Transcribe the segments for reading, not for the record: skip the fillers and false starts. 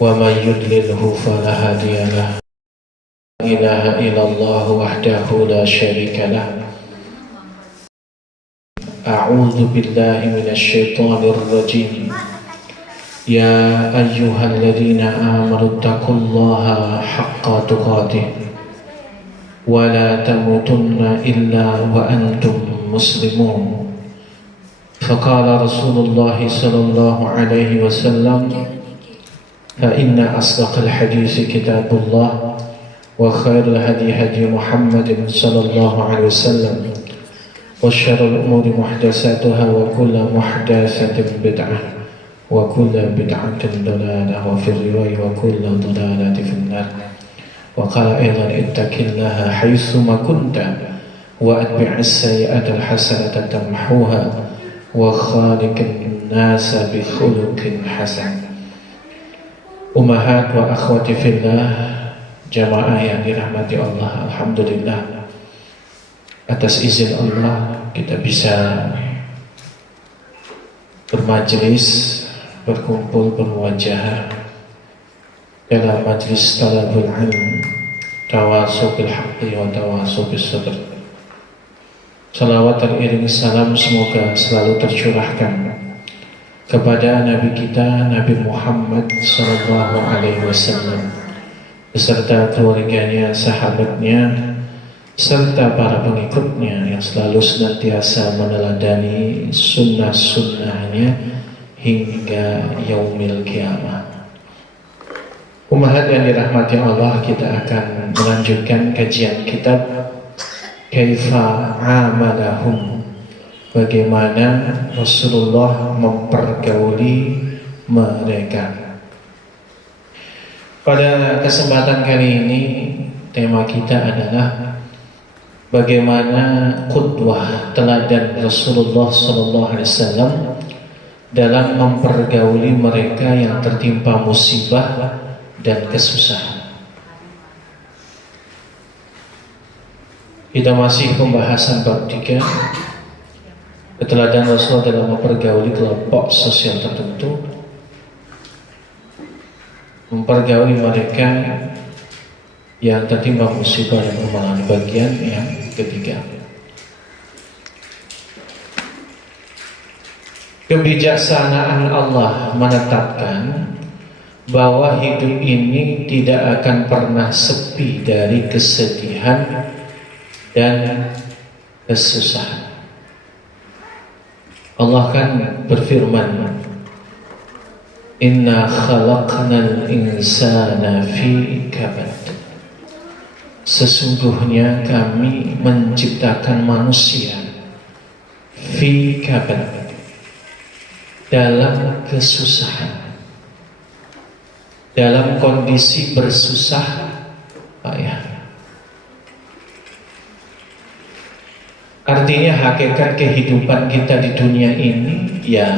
ومن يضلله فلا هادي له. لا إله إلا الله وحده لا شريك له. أعوذ بالله من الشيطان الرجيم. يا أيها الذين آمنوا اتقوا الله حق تقاته ولا تموتن إلا وأنتم مسلمون. فقال رسول الله صلى الله عليه وسلم: فإن أصدق الحديث كتاب الله وخير الهدي هدي محمد صلى الله عليه وسلم وشر الأمور محدثاتها وكل محدثة بدعة وكل بدعة ضلالة وفي الرواية وكل ضلالة في النار. وقال أيضا: اتق الله حيثما كنت وأتبع السيئة الحسنة تمحوها وخالق الناس بخلق حسن. Ummahat wa akhwati fillah, jamaah yang dirahmati Allah, alhamdulillah atas izin Allah kita bisa bermajelis, berkumpul, bermuajahah dalam majlis talabul ilm, tawasau bil haqqi wa tawasau bis sabr. Salawat teriring salam semoga selalu tercurahkan kepada Nabi kita, Nabi Muhammad sallallahu alaihi wasallam beserta keluarganya, sahabatnya, serta para pengikutnya yang selalu senantiasa meneladani sunnah-sunnahnya hingga yaumil kiamah. Ummahat yang dirahmati Allah, kita akan melanjutkan kajian kitab Kaifa Amalahum, bagaimana Rasulullah mempergauli mereka. Pada kesempatan kali ini tema kita adalah bagaimana qudwah teladan Rasulullah SAW dalam mempergauli mereka yang tertimpa musibah dan kesusahan. Kita masih pembahasan bab 3, keteladanan Rasul dalam mempergauli kelompok sosial tertentu, mempergauli mereka yang tertimpa musibah dan mengalami bagian yang ketiga. Kebijaksanaan Allah menetapkan bahwa hidup ini tidak akan pernah sepi dari kesedihan dan kesusahan. Allah kan berfirman, Inna khalaqnal insana fi kabad. Sesungguhnya kami menciptakan manusia fi kabad, dalam kesusahan, dalam kondisi bersusah payah. Artinya hakikat kehidupan kita di dunia ini ya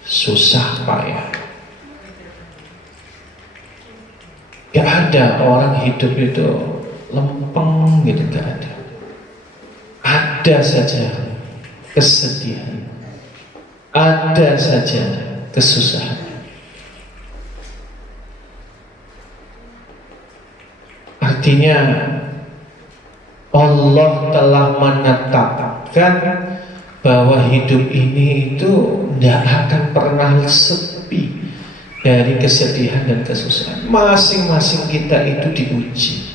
susah payah. Gak ada orang hidup itu lempeng gitu, gak ada. Ada saja kesedihan, ada saja kesusahan. Artinya Allah telah menetapkan bahwa hidup ini itu tidak akan pernah sepi dari kesedihan dan kesusahan. Masing-masing kita itu diuji,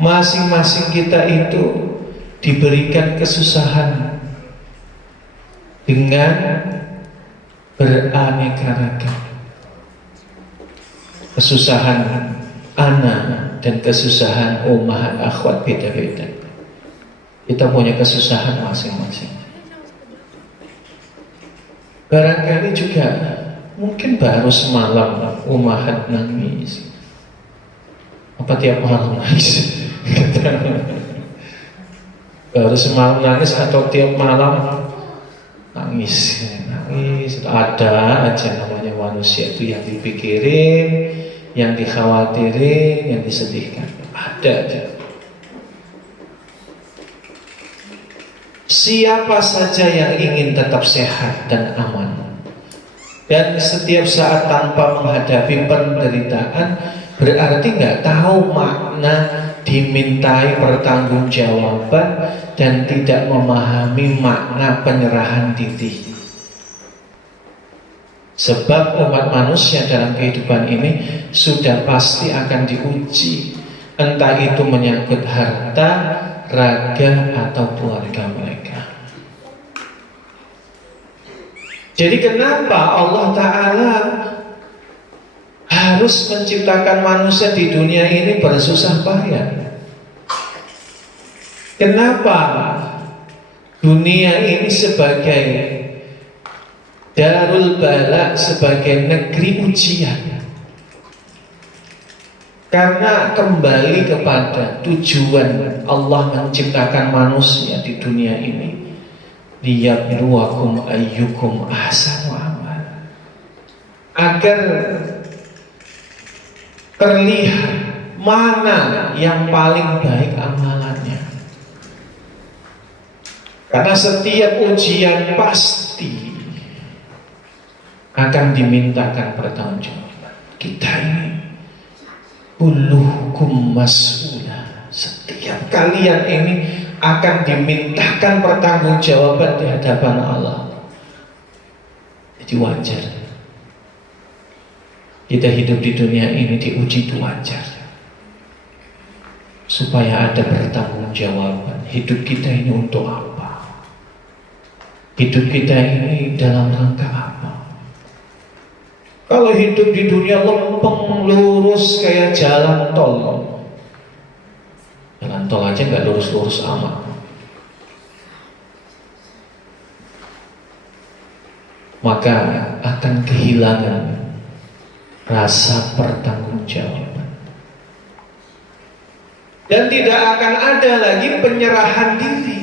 masing-masing kita itu diberikan kesusahan dengan beraneka ragam. Kesusahan anak dan kesusahan ummahat akhwat beda-beda. Kita punya kesusahan masing-masing. Barangkali juga mungkin baru semalam ummahat nangis. Apa tiap malam nangis? Baru semalam nangis atau tiap malam nangis? Nangis. Ada aja namanya manusia itu yang dipikirin, yang dikhawatirin, yang disedihkan. Ada aja. Siapa saja yang ingin tetap sehat dan aman, Dan setiap saat tanpa menghadapi penderitaan berarti nggak tahu makna dimintai pertanggungjawaban dan tidak memahami makna penyerahan diri. Sebab umat manusia dalam kehidupan ini sudah pasti akan diuji, entah itu menyangkut harta, raga, atau keluarga mereka. Jadi kenapa Allah Ta'ala harus menciptakan manusia di dunia ini bersusah payah? Kenapa dunia ini sebagai darul bala, sebagai negeri ujian? Karena kembali kepada tujuan Allah menciptakan manusia di dunia ini, liyabluwakum ayyukum ahsanu amal, agar terlihat mana yang paling baik amalannya. Karena setiap ujian pasti akan dimintakan pertanggungjawaban. Kita ini kullukum mas'ula, setiap kalian ini akan dimintakan pertanggungjawaban di hadapan Allah. Jadi wajar kita hidup di dunia ini diuji, itu wajar, supaya ada pertanggungjawaban. Hidup kita ini untuk apa? Hidup kita ini dalam rangka apa? Kalau hidup di dunia lempeng lurus kayak jalan tol, jalan tol aja nggak lurus-lurus amat, maka akan kehilangan rasa pertanggungjawaban, dan tidak akan ada lagi penyerahan diri.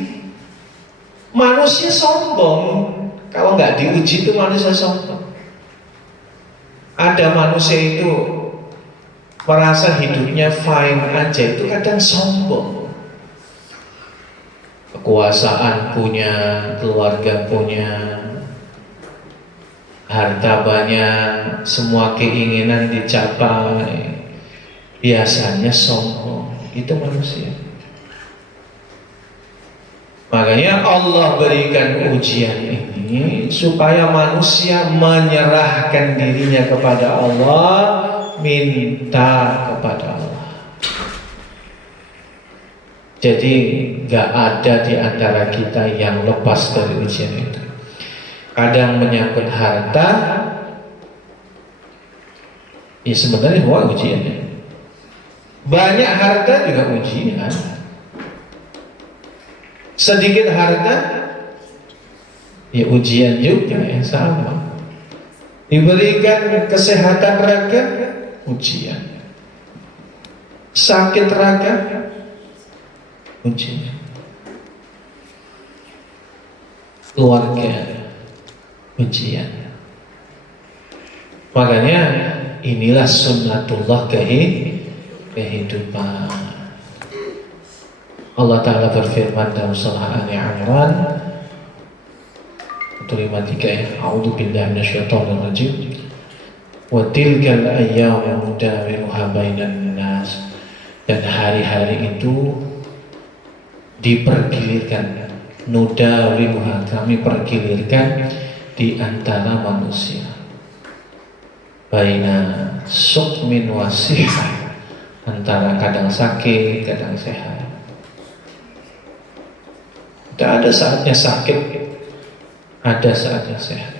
Manusia sombong kalau nggak diuji, itu manusia sombong. Ada manusia itu merasa hidupnya fine aja, itu kadang sombong. Kekuasaan punya, keluarga punya, harta banyak, semua keinginan dicapai, biasanya sombong. Itu manusia. Makanya Allah berikan ujian ini supaya manusia menyerahkan dirinya kepada Allah, minta kepada Allah. Jadi gak ada di antara kita yang lepas dari ujian itu. Kadang menyangkut harta, ya sebenarnya wah ujiannya. Banyak harta juga ujian. Sedikit harta, ya ujian juga yang sama. Diberikan kesehatan raga, ujian. Sakit raga, ujian. Keluarga, ujian. Makanya inilah sunnatullah kehidupan. Allah Ta'ala berfirman dalam surah Ali Imran 153 ya, A'udzu billahi minasyaitonir rajim. Wa tilkal ayyamu nudawiluha bainan nas. Dan hari-hari itu dipergilirkan, nudawiluha, kami pergilirkan di antara manusia. Baina suqmin wa sihah, antara kadang sakit, kadang sehat. Tidak ada saatnya sakit, ada saatnya sehat.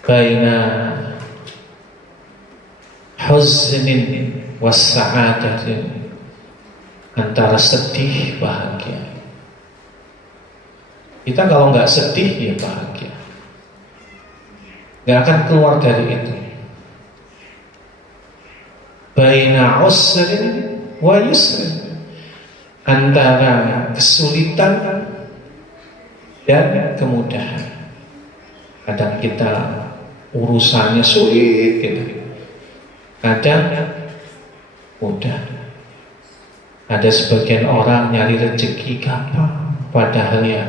Baina huznin wassa'adatin, antara sedih bahagia. Kita kalau nggak sedih ya bahagia, nggak akan keluar dari itu. Baina usrin wa yusrin, antara kesulitan dan kemudahan. Kadang kita urusannya sulit gitu, kadang mudah. Ada sebagian orang nyari rezeki gampang, padahal ya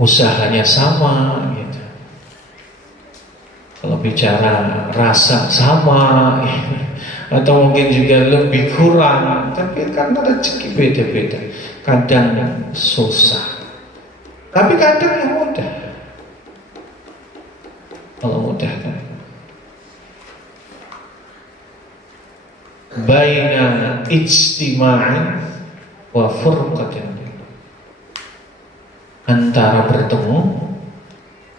usahanya sama gitu. Kalau bicara rasa sama atau mungkin juga lebih kurang, tapi karena rezeki beda-beda. Kadang susah, tapi kadang yang mudah. Kalau mudah kan baina ijtima'in wa furqatin, antara bertemu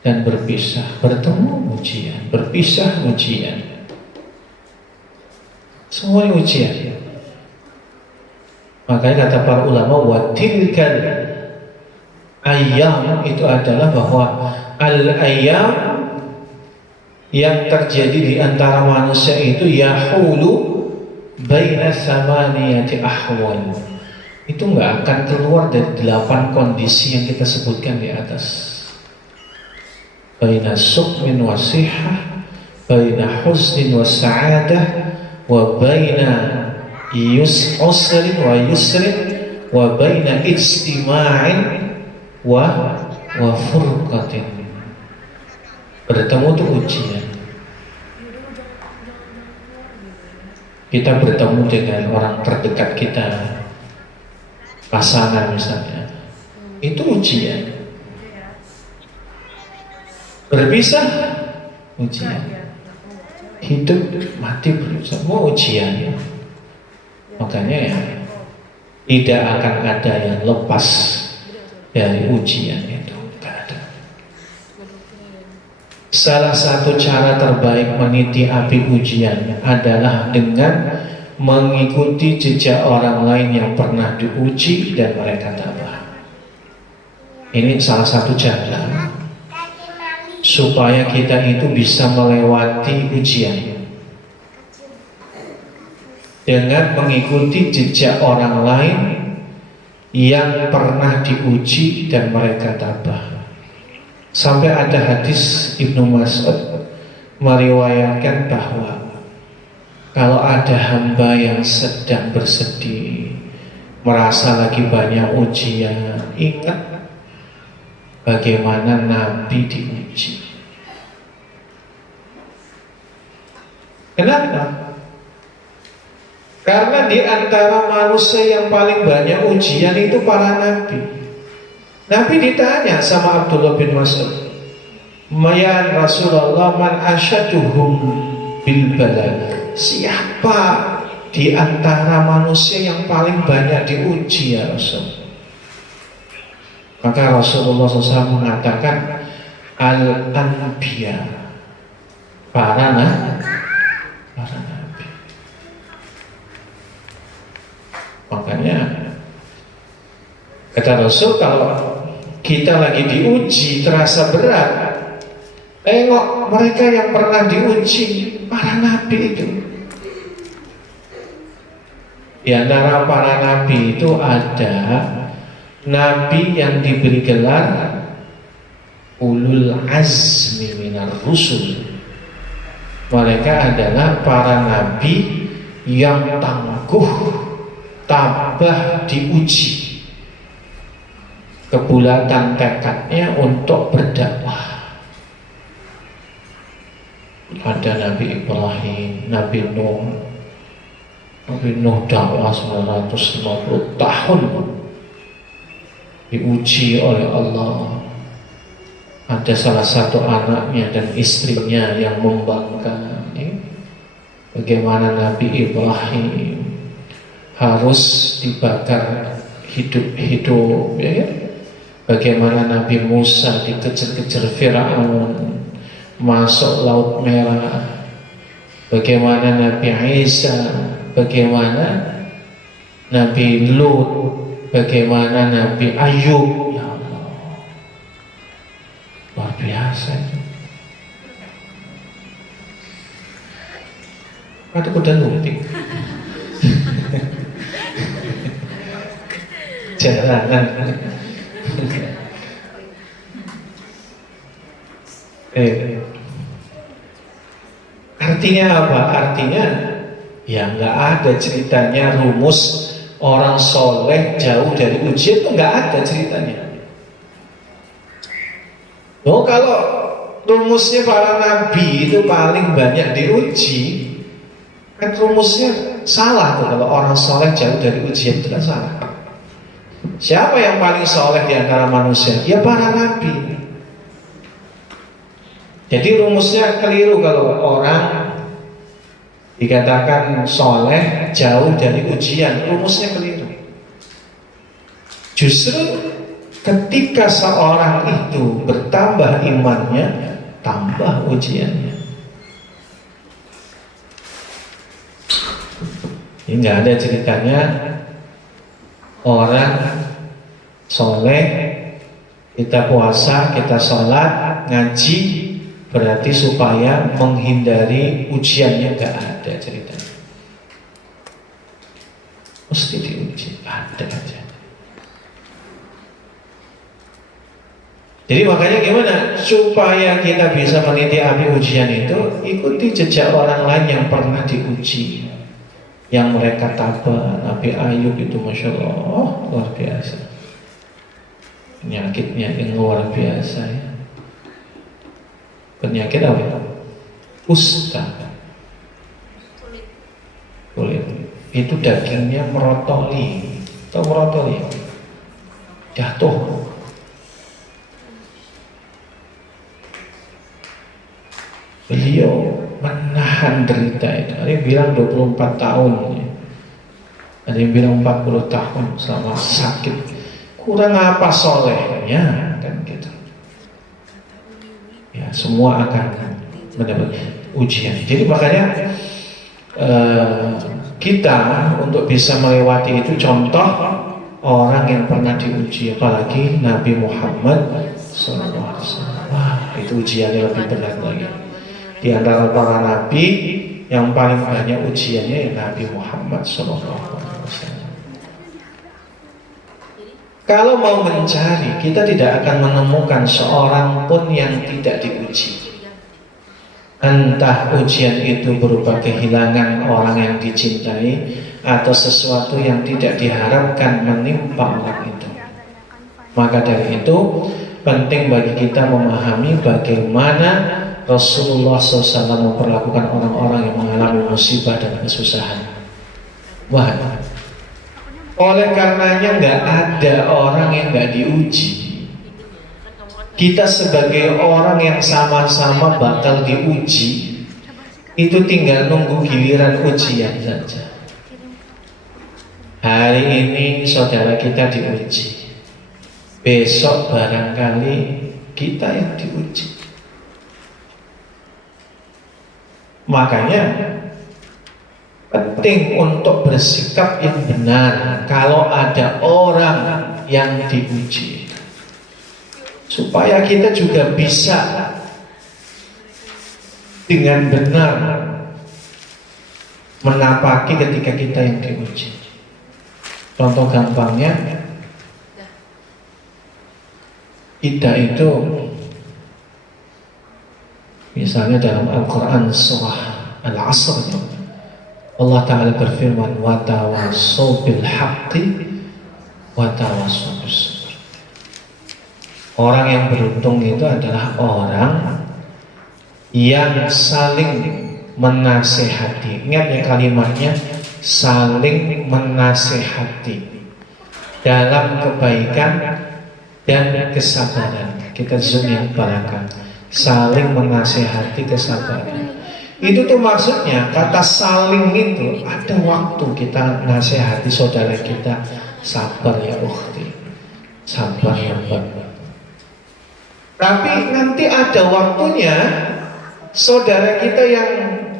dan berpisah. Bertemu ujian, berpisah ujian, semuanya ujian. Makanya kata para ulama, wa tilkal ayyam, itu adalah bahwa al-ayyam yang terjadi di antara manusia itu yahulu baina samaniyati ahwal, itu nggak akan keluar dari 8 kondisi yang kita sebutkan di atas. Baina sukmin wa sihah, baina husnin wa sa'adah, wa baina usrin wa yusrin, wa baina ijtima'in wa furqatin. Bertemu itu ujian. Kita bertemu dengan orang terdekat kita, pasangan misalnya, itu ujian. Berpisah, ujian. Hidup mati semua ujian. Makanya ya, tidak akan ada yang lepas dari ujian itu. Salah satu cara terbaik meniti api ujian adalah dengan mengikuti jejak orang lain yang pernah diuji dan mereka tabah. Ini salah satu cara supaya kita itu bisa melewati ujian, dengan mengikuti jejak orang lain yang pernah diuji dan mereka tabah. Sampai ada hadis Ibnu Mas'ud meriwayatkan bahwa kalau ada hamba yang sedang bersedih, merasa lagi banyak ujian, ingat bagaimana Nabi diuji. Kenapa? Karena di antara manusia yang paling banyak ujian itu para nabi. Nabi ditanya sama Abdullah bin Mas'ud, "Ya Rasulullah, man asyaduhum bil bala?" Siapa di antara manusia yang paling banyak diuji ya Rasul? Maka Rasulullah SAW mengatakan, al-anbiya, para nabi. Makanya kata Rasul, kalau kita lagi diuji terasa berat, tengok mereka yang pernah diuji, para nabi itu. Di antara para nabi itu ada nabi yang diberi gelar ulul azmi minar rusul. Mereka adalah para nabi yang tangguh, tabah diuji, kebulatan tekadnya untuk berdakwah. Ada Nabi Ibrahim, Nabi Nuh dakwah 950 tahun diuji oleh Allah. Ada salah satu anaknya dan istrinya yang membangkang. Bagaimana Nabi Ibrahim harus dibakar hidup-hidup, ya? Bagaimana Nabi Musa dikejar-kejar Fir'aun, masuk Laut Merah. Bagaimana Nabi Isa, bagaimana Nabi Lut, bagaimana Nabi Ayub. Ya Allah, luar biasa itu. Ada kuda lumping. Jalanan. Artinya apa? Artinya ya nggak ada ceritanya rumus orang soleh jauh dari ujian, itu nggak ada ceritanya. Oh, kalau rumusnya para nabi itu paling banyak diuji, kan rumusnya salah tuh. Kalau orang soleh jauh dari ujian itu kan salah. Siapa yang paling soleh di antara manusia? Ya para nabi. Jadi rumusnya keliru kalau orang dikatakan soleh jauh dari ujian, rumusnya keliru. Justru ketika seorang itu bertambah imannya, tambah ujiannya. Ini nggak ada ceritanya orang soleh, kita puasa, kita sholat, ngaji, berarti supaya menghindari ujiannya. Nggak ada ceritanya. Mesti diuji, ada aja. Jadi makanya gimana supaya kita bisa meniti api ujian itu, ikuti jejak orang lain yang pernah diuji, yang mereka tabah. Nabi Ayub itu Masya Allah luar biasa, penyakitnya yang luar biasa ya. Penyakit apa? Kusta, kulit. Itu dagingnya merotoli. Tahu merotoli? Jatuh. Beliau menahan derita itu. Ada yang bilang 24 tahun ya. Ada yang bilang 40 tahun selama sakit. Kurang apa solehnya kan gitu. Ya, semua akan mendapat ujian. Jadi makanya kita untuk bisa melewati itu, contoh orang yang pernah diuji, apalagi Nabi Muhammad SAW. Wah, itu ujiannya lebih berat lagi. Di antara para nabi yang paling banyak ujiannya ya Nabi Muhammad SAW. Kalau mau mencari, kita tidak akan menemukan seorang pun yang tidak diuji. Entah ujian itu berupa kehilangan orang yang dicintai atau sesuatu yang tidak diharapkan menimpa orang itu. Maka dari itu penting bagi kita memahami bagaimana Rasulullah SAW memperlakukan orang-orang yang mengalami musibah dan kesusahan. Wah, oleh karenanya nggak ada orang yang nggak diuji. Kita sebagai orang yang sama-sama bakal diuji, itu tinggal nunggu giliran ujian saja. Hari ini saudara kita diuji, besok barangkali kita yang diuji. Makanya penting untuk bersikap yang benar kalau ada orang yang diuji, supaya kita juga bisa dengan benar menapaki ketika kita yang diuji. Contoh gampangnya, kita itu misalnya dalam Al-Quran surah Al-Asr, Allah Ta'ala berfirman, wa tawassaw bil haqqi wa tawassaw bis sabr. Orang yang beruntung itu adalah orang yang saling menasehati. Ingat ya kalimatnya, saling menasehati dalam kebaikan dan kesabaran. Kita zoom yang belakang, saling menasehati kesabaran. Itu tuh maksudnya kata saling itu ada waktu kita nasihati saudara kita, sabar ya ukhti, sabar ya bapak. Tapi nanti ada waktunya saudara kita yang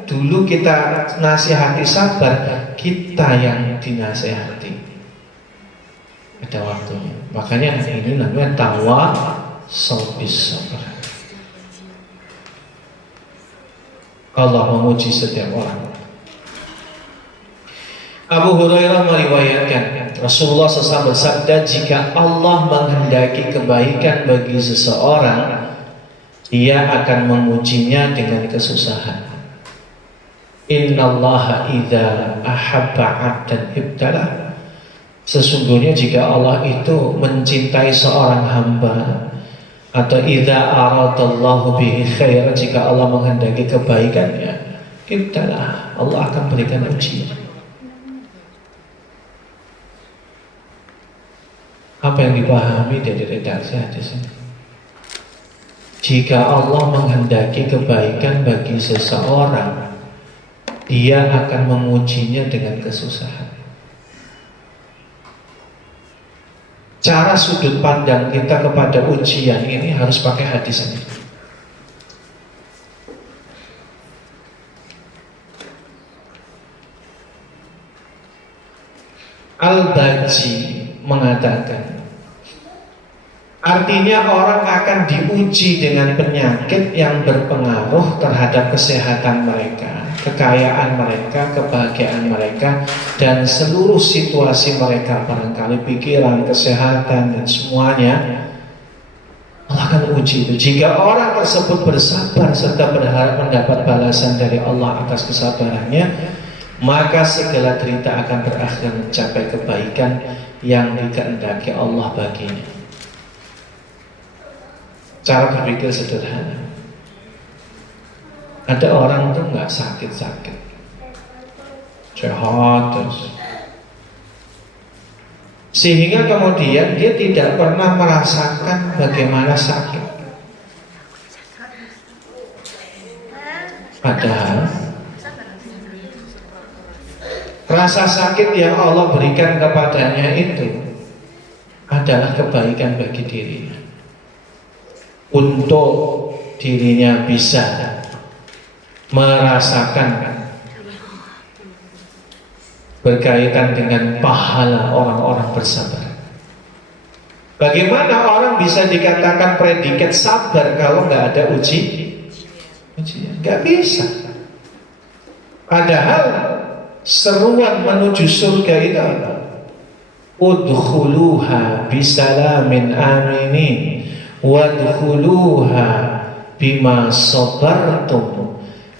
dulu kita nasihati sabar, kita yang dinasihati. Ada waktunya. Makanya ini namanya tawassaw bis sabr. Allah memuji setiap orang. Abu Hurairah meriwayatkan Rasulullah SAW bersabda, jika Allah menghendaki kebaikan bagi seseorang, Dia akan memujinya dengan kesusahan. Innallaha idza ahabba 'abdan ibtalah. Sesungguhnya jika Allah itu mencintai seorang hamba, Atau idza aradallahu bihi khairan, jika Allah menghendaki kebaikannya, ibtalah, Allah akan berikan ujian. Apa yang dipahami dari redaksi hadis ini? Jika Allah menghendaki kebaikan bagi seseorang, Dia akan mengujinya dengan kesusahan. Cara sudut pandang kita kepada ujian ini harus pakai hadis ini. Al-Baji mengatakan, artinya orang akan diuji dengan penyakit yang berpengaruh terhadap kesehatan mereka, kekayaan mereka, kebahagiaan mereka, dan seluruh situasi mereka, barangkali pikiran, kesehatan, dan semuanya. Allah akan uji itu. Jika orang tersebut bersabar serta berharap mendapat balasan dari Allah atas kesabarannya, maka segala derita akan berakhir mencapai kebaikan yang dikehendaki Allah baginya. Cara berpikir sederhana. Ada orang tuh nggak sakit-sakit, sehat terus, sehingga kemudian dia tidak pernah merasakan bagaimana sakit. Padahal rasa sakit yang Allah berikan kepadanya itu adalah kebaikan bagi dirinya, untuk dirinya bisa merasakan berkaitan dengan pahala orang-orang bersabar. Bagaimana orang bisa dikatakan predikat sabar kalau nggak ada ujian? Nggak bisa. Padahal seruan menuju surga itu apa? Udkhuluha bisalamin aminin wadkhuluha bima sabartum.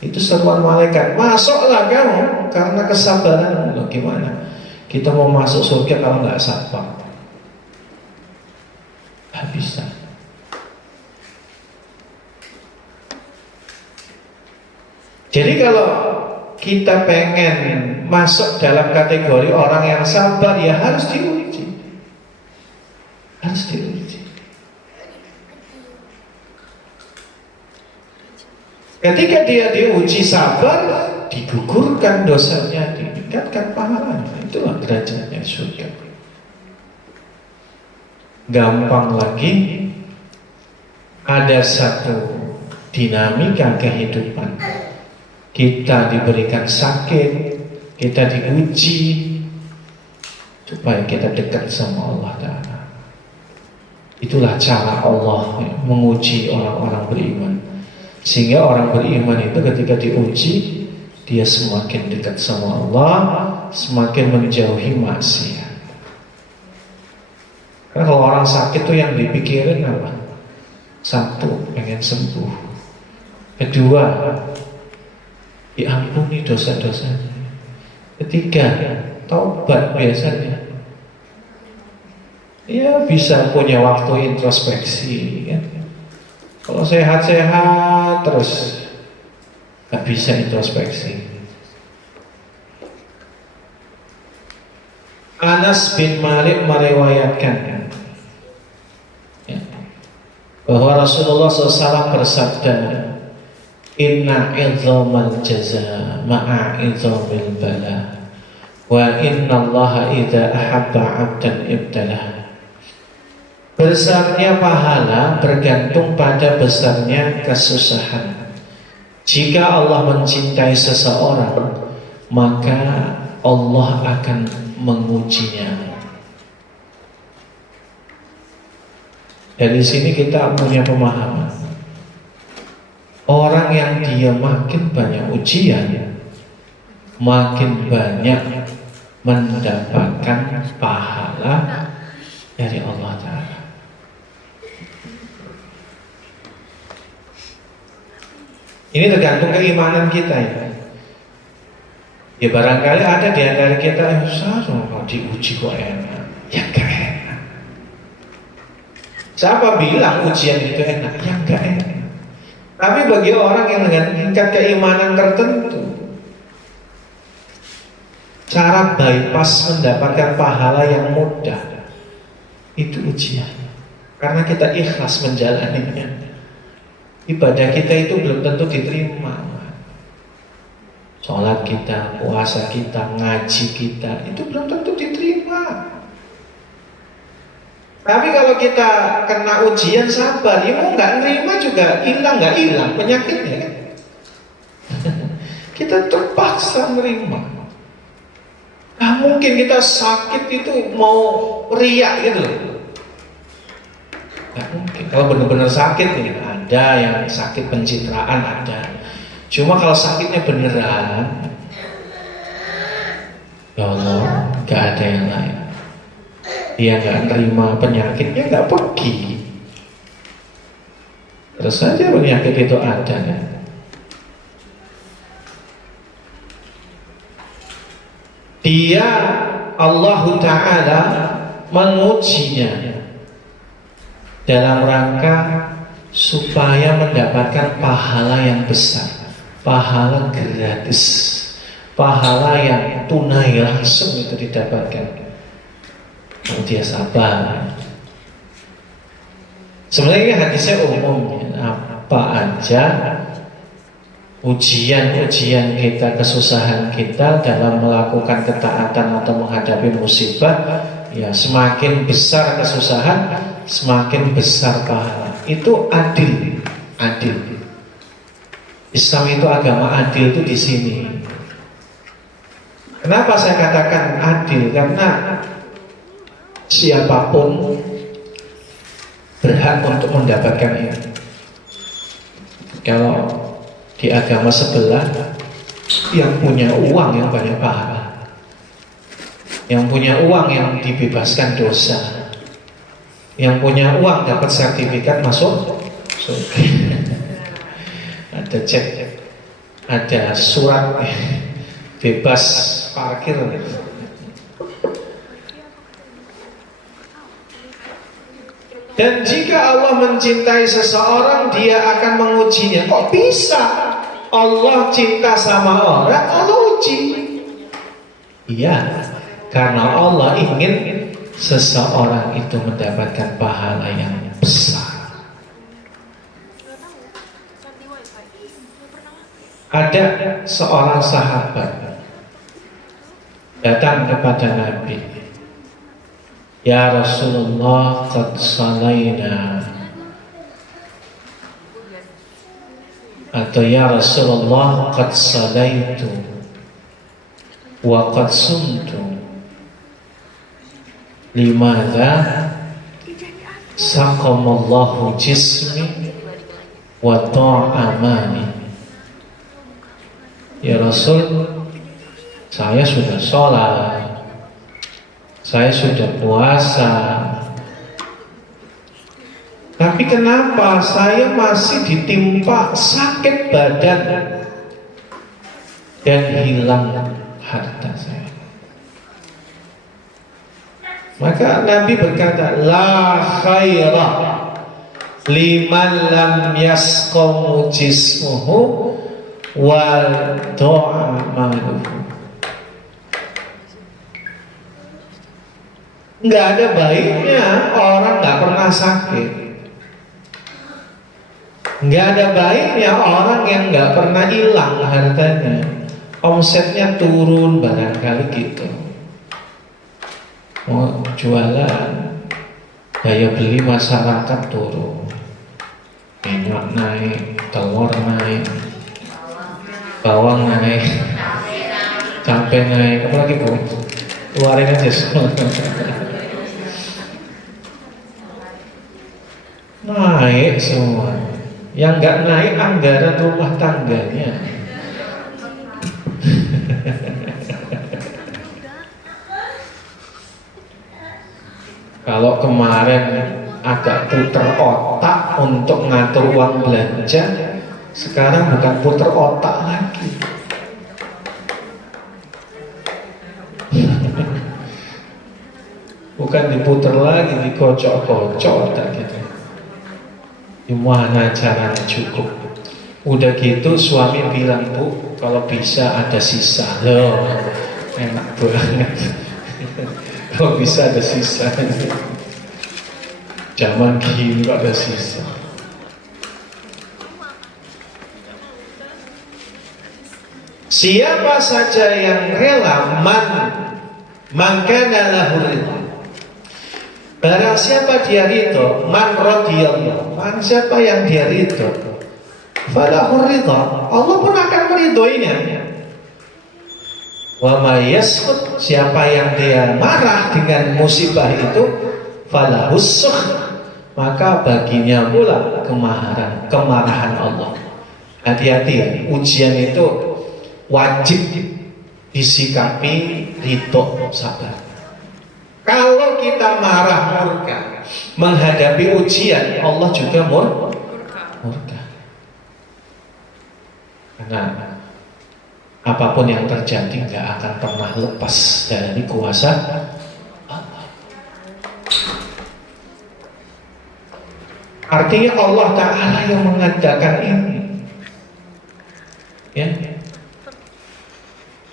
Itu seruan malaikat, masuklah kamu karena kesabaran. Loh, gimana kita mau masuk surga kalau nggak sabar? Nggak bisa. Jadi kalau kita pengen masuk dalam kategori orang yang sabar, ya harus diuji. Harus diuji. Ketika dia diuji sabar, digugurkan dosanya, ditingkatkan pahalanya. Itulah derajatnya surga. Gampang lagi, ada satu dinamika kehidupan. Kita diberikan sakit, kita diuji supaya kita dekat sama Allah Ta'ala. Itulah cara Allah menguji orang-orang beriman. Sehingga orang beriman itu ketika diuji, dia semakin dekat sama Allah, semakin menjauhi maksiat. Karena kalau orang sakit tuh yang dipikirin apa? Satu, pengen sembuh. Kedua, diampuni dosa-dosanya. Ketiga, taubat biasanya. Ya bisa punya waktu introspeksi kan? Kalau sehat-sehat terus gak bisa introspeksi. Anas bin Malik meriwayatkan ya, bahwa Rasulullah SAW bersabda, inna idzamal jaza ma'a idzamil bala wa inna allaha idza ahabba 'abdan ibtalah. Besarnya pahala bergantung pada besarnya kesusahan. Jika Allah mencintai seseorang, maka Allah akan mengujinya. Dari sini kita punya pemahaman, orang yang dia makin banyak ujian, makin banyak mendapatkan pahala dari Allah Ta'ala. Ini tergantung keimanan kita ya. Ya barangkali ada di antara kita yang kalau diuji kok enak, ya gak enak. Siapa bilang ujian itu enak? Ya enggak enak. Tapi bagi orang yang dengan tingkat keimanan tertentu, cara bypass mendapatkan pahala yang mudah itu ujian. Karena kita ikhlas menjalaninya. Ibadah kita itu belum tentu diterima. Sholat kita, puasa kita, ngaji kita, itu belum tentu diterima. Tapi kalau kita kena ujian sabar, ya mau nggak nerima juga hilang nggak hilang penyakitnya kan? Kita terpaksa menerima. Nah, mungkin kita sakit itu mau riak gitu loh. Nggak mungkin. Kalau benar-benar sakit nih, ada yang sakit pencitraan ada. Cuma kalau sakitnya beneran, ya Allah, nggak ada yang lain. Dia nggak nerima penyakitnya, nggak pergi. Terus saja penyakit itu ada kan? Dia Allah Ta'ala mengujinya dalam rangka supaya mendapatkan pahala yang besar, pahala gratis, pahala yang tunai langsung itu didapatkan. Kalau dia sabar. Sebenarnya hadisnya umum, apa aja ujian-ujian kita, kesusahan kita dalam melakukan ketaatan atau menghadapi musibah, ya semakin besar kesusahan, semakin besar pahala. Itu adil, adil. Islam itu agama adil itu di sini. Kenapa saya katakan adil? Karena siapapun berhak untuk mendapatkan ini. Kalau di agama sebelah, yang punya uang yang banyak pahala, yang punya uang yang dibebaskan dosa, yang punya uang dapat sertifikat masuk surga. Ada cek, ada surat bebas parkir. Dan jika Allah mencintai seseorang, Dia akan mengujinya. Kok bisa Allah cinta sama orang, Allah uji? Iya, karena Allah ingin seseorang itu mendapatkan pahala yang besar. Ada seorang sahabat datang kepada Nabi, "Ya Rasulullah, qad salaina," atau "Ya Rasulullah, qad salaitu wa qad sumtu, limadha saqamallahu jismi wa ta'amani." Ya Rasul, saya sudah sholat, saya sudah puasa, tapi kenapa saya masih ditimpa sakit badan dan hilang harta saya? Maka Nabi berkata, "La khaira liman lam yasqamu jismuhu wal ta'amaluhu." Nggak ada baiknya orang nggak pernah sakit. Nggak ada baiknya orang yang nggak pernah hilang hartanya, omsetnya turun barangkali gitu. Mau jualan, daya beli masyarakat turun, minyak naik, telur naik, bawang naik, cabai naik, apa lagi Bu? Keluarin aja semua. Naik semua. Yang nggak naik anggaran rumah tangganya. Kalau kemarin agak puter otak untuk ngatur uang belanja, sekarang bukan puter otak lagi. Bukan diputer lagi, dikocok-kocok otak gitu. Gimana caranya cukup? Udah gitu suami bilang, Bu, kalau bisa ada sisa. Loh, enak banget. Kalau bisa ada sisa. Zaman gini kok ada sisa. Siapa saja yang rela mangkana lahu ridha. Barang siapa dia ridho, man radhiyallahu, man siapa yang dia ridho, falahu ridha, Allah pun akan meridhoinya. Wa may yaskhut, siapa yang dia marah dengan musibah itu, falahu sukh, maka baginya pula kemarahan Allah. Hati-hati ya, ujian itu wajib disikapi ridho, sabar. Kalau kita marah murka menghadapi ujian, Allah juga murka. Karena apapun yang terjadi nggak akan pernah lepas dari kuasa Allah. Artinya Allah Ta'ala yang mengadakan ini. Ya.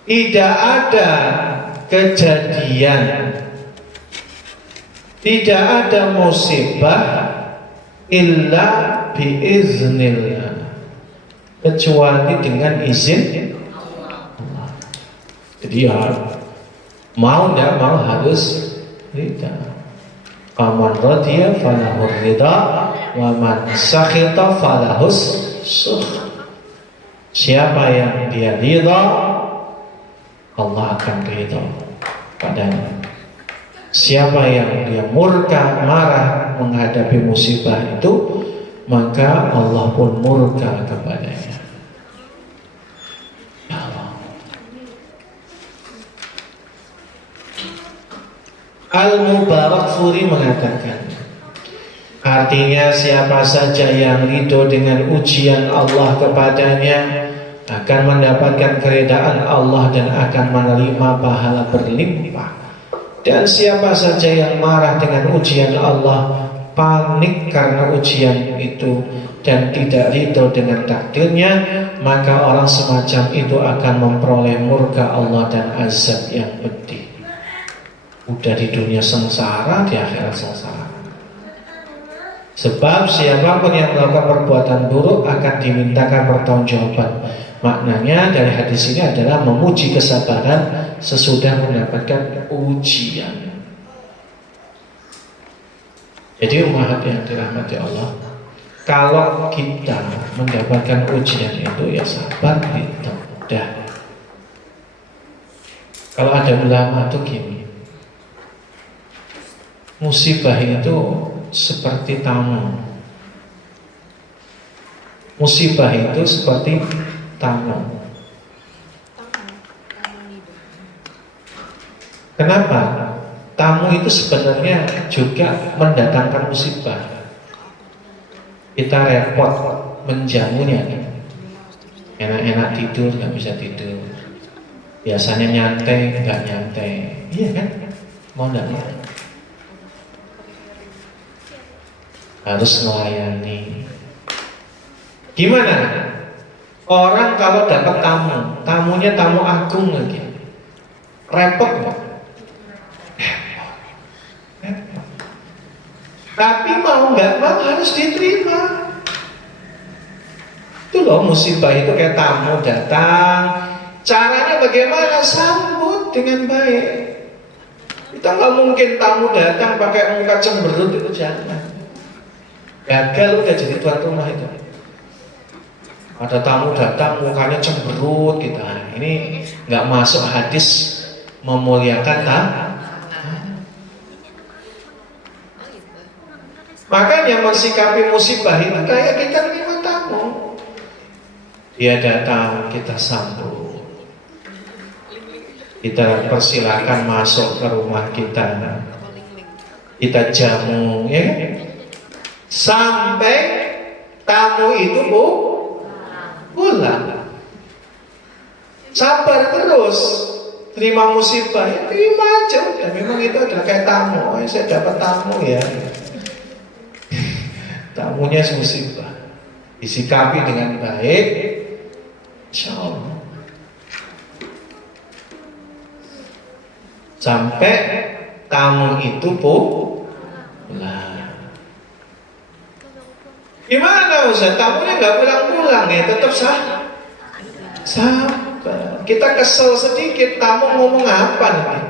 Tidak ada kejadian, tidak ada musibah illa biiznillah, kecuali dengan izin Allah. Jadi ya mau tidak mau harus ridha. Faman radiya falahur ridha, wa man sakhita falahus sukh. Siapa yang dia ridha, Allah akan ridha padanya. Siapa yang dia murka, marah menghadapi musibah itu, maka Allah pun murka kepadanya. Ya Allah. Al-Mubarakfuri mengatakan, artinya siapa saja yang ridho dengan ujian Allah kepadanya akan mendapatkan keridhaan Allah dan akan menerima pahala berlimpah. Dan siapa saja yang marah dengan ujian Allah, panik karena ujian itu dan tidak ridho dengan takdirnya, maka orang semacam itu akan memperoleh murka Allah dan azab yang pedih. Udah di dunia sengsara, di akhirat sengsara. Sebab siapapun yang melakukan perbuatan buruk akan dimintakan pertanggungjawaban. Maknanya dari hadis ini adalah memuji kesabaran sesudah mendapatkan ujian. Jadi umat yang dirahmati Allah, kalau kita mendapatkan ujian itu ya sabar, itu udah. Kalau ada ulama tuh gini, musibah itu seperti tamu. Musibah itu seperti tamu. Kenapa? Tamu itu sebenarnya juga mendatangkan musibah. Kita repot menjamunya. Enak-enak tidur, nggak bisa tidur. Biasanya nyantai, nggak nyantai. Iya kan? Mau nggak mau harus melayani. Gimana? Orang kalau dapat tamu, tamunya tamu agung lagi, repot nggak? Tapi mau nggak mau harus diterima. Itu loh musibah itu kayak tamu datang. Caranya bagaimana? Sambut dengan baik. Kita nggak mungkin tamu datang pakai muka cemberut, itu jangan. Gagal udah jadi tuan rumah itu. Ada tamu datang mukanya cemberut kita. Ini nggak masuk hadis memuliakan tamu. Makanya mensikapi musibah itu kayak kita menerima tamu. Dia datang, kita sambut. Kita persilakan masuk ke rumah kita. Kita jamu, ya. Sampai tamu itu pulang. Sabar terus, terima musibah, ya terima aja. Dan memang itu adalah kayak tamu. Oh, saya dapat tamu ya. tamunya musibah, disikapi dengan baik, insya Allah. Sampai tamu itu pulang. Gimana Ustaz? Tamunya nggak pulang-pulang ya, tetap sabar. Kita kesel sedikit, tamu ngomong apa nih?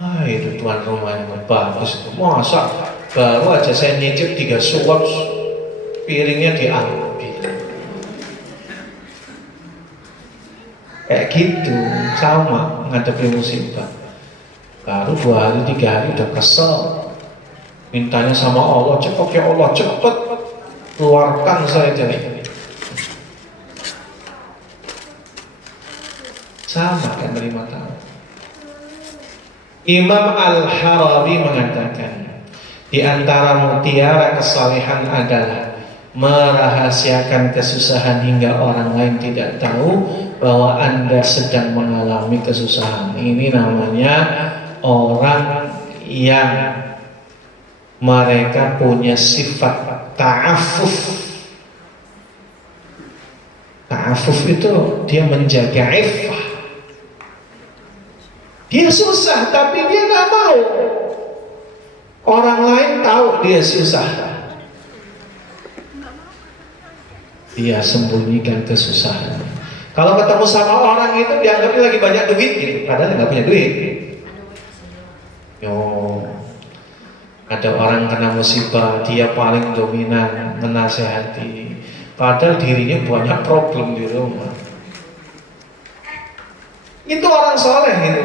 Ah itu tuan rumahnya bagus, masa baru aja saya nyicip 3 suap, piringnya diambil. Kayak gitu, sama ngadepi musibah. Baru 2 hari 3 hari udah kesel, mintanya sama Allah, cepet ya Allah, cepet keluarkan saya dari ini. Sama kan menerima tamu. Imam Al-Harawi mengatakan, di antara mutiara kesalehan adalah merahasiakan kesusahan hingga orang lain tidak tahu bahwa Anda sedang mengalami kesusahan. Ini namanya orang yang mereka punya sifat ta'afuf. Ta'afuf itu dia menjaga iffah. Dia susah tapi dia gak mau orang lain tahu dia susah. Dia sembunyikan kesusahan. Kalau ketemu sama orang itu dianggapnya lagi banyak duit gitu, padahal gak punya duit. Yo, ada orang kena musibah, dia paling dominan menasehati, padahal dirinya banyak problem di rumah. Itu orang soleh itu.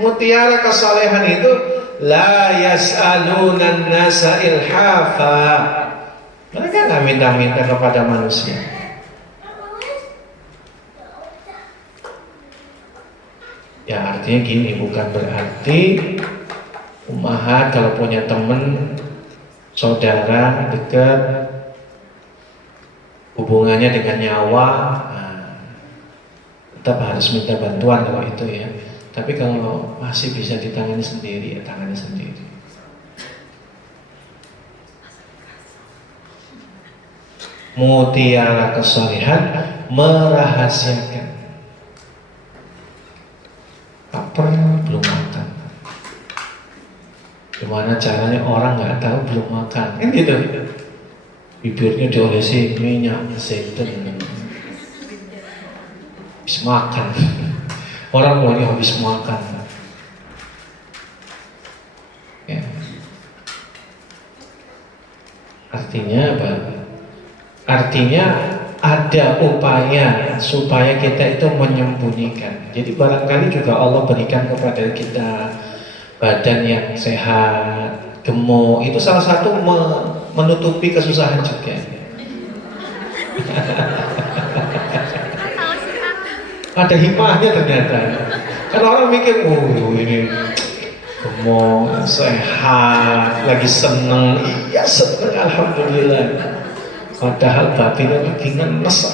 Mutiara kesalehan itu la yas'alunan nasa ilhafa. Mereka nggak minta-minta kepada manusia. Ya artinya gini, bukan berarti ummahat kalau punya teman, saudara dekat, hubungannya dengan nyawa, tetap harus minta bantuan kalau itu ya. Tapi kalau masih bisa ditangani sendiri, ya tangani sendiri. Mutiara kesalehan merahasiakan. Lapar belum makan. Gimana caranya orang nggak tahu belum makan? Kan gitu. Bibirnya diolesi minyak zaitun. Habis makan. Orang maunya habis makan. Ya. Artinya apa? Artinya ada upaya supaya kita itu menyembunyikan. Jadi barangkali juga Allah berikan kepada kita badan yang sehat, gemuk. Itu salah satu menutupi kesusahan juga. Ada hikmahnya ternyata. Kan orang mikir, oh ini gemuk, sehat, lagi seneng. Iya seneng, alhamdulillah. Padahal batinnya lagi ngenes.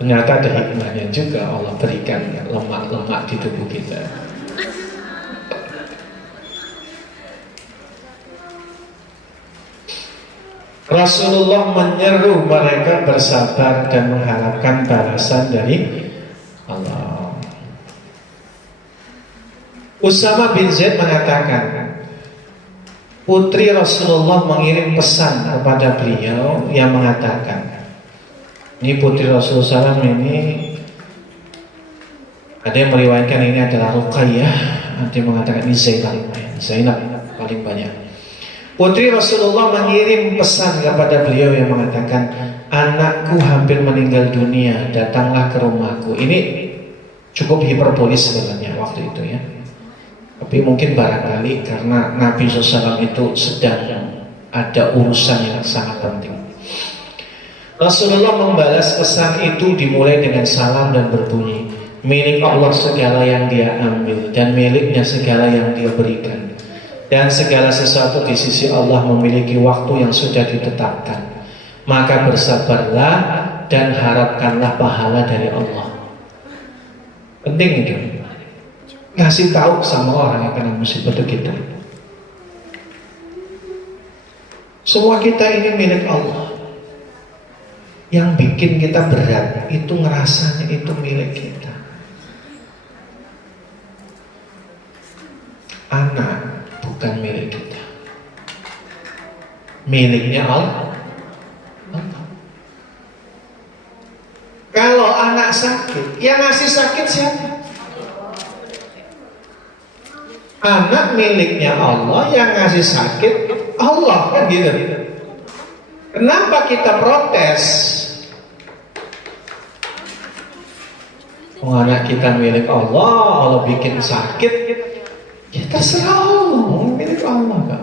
Ternyata ada hikmahnya juga Allah berikan lemak-lemak di tubuh kita. Rasulullah menyeru mereka bersabar dan mengharapkan balasan dari Allah. Usama bin Zaid mengatakan, putri Rasulullah mengirim pesan kepada beliau yang mengatakan, ini putri Rasulullah SAW ini, ada yang meriwayatkan ini adalah Ruqayyah, ada yang mengatakan ini Zainab paling banyak. Putri Rasulullah mengirim pesan kepada beliau yang mengatakan, anakku hampir meninggal dunia, datanglah ke rumahku. Ini cukup hiperbolis sebenarnya waktu itu ya. Tapi mungkin barangkali karena Nabi SAW itu sedang ada urusan yang sangat penting. Rasulullah membalas pesan itu dimulai dengan salam dan berbunyi, milik Allah segala yang dia ambil dan miliknya segala yang dia berikan. Dan segala sesuatu di sisi Allah memiliki waktu yang sudah ditetapkan. Maka bersabarlah dan harapkanlah pahala dari Allah. Penting itu. ngasih tahu sama orang yang kena musibah itu kita. Semua kita ini milik Allah. Yang bikin kita berat itu ngerasanya itu milik kita. Anak bukan milik kita, miliknya Allah. Kalau anak sakit, yang ngasih sakit siapa? Anak miliknya Allah, yang ngasih sakit Allah, kan gitu. Kenapa kita protes? Oh, anak kita milik Allah, Allah bikin sakit, ya terserah Allah, milik Allah kan.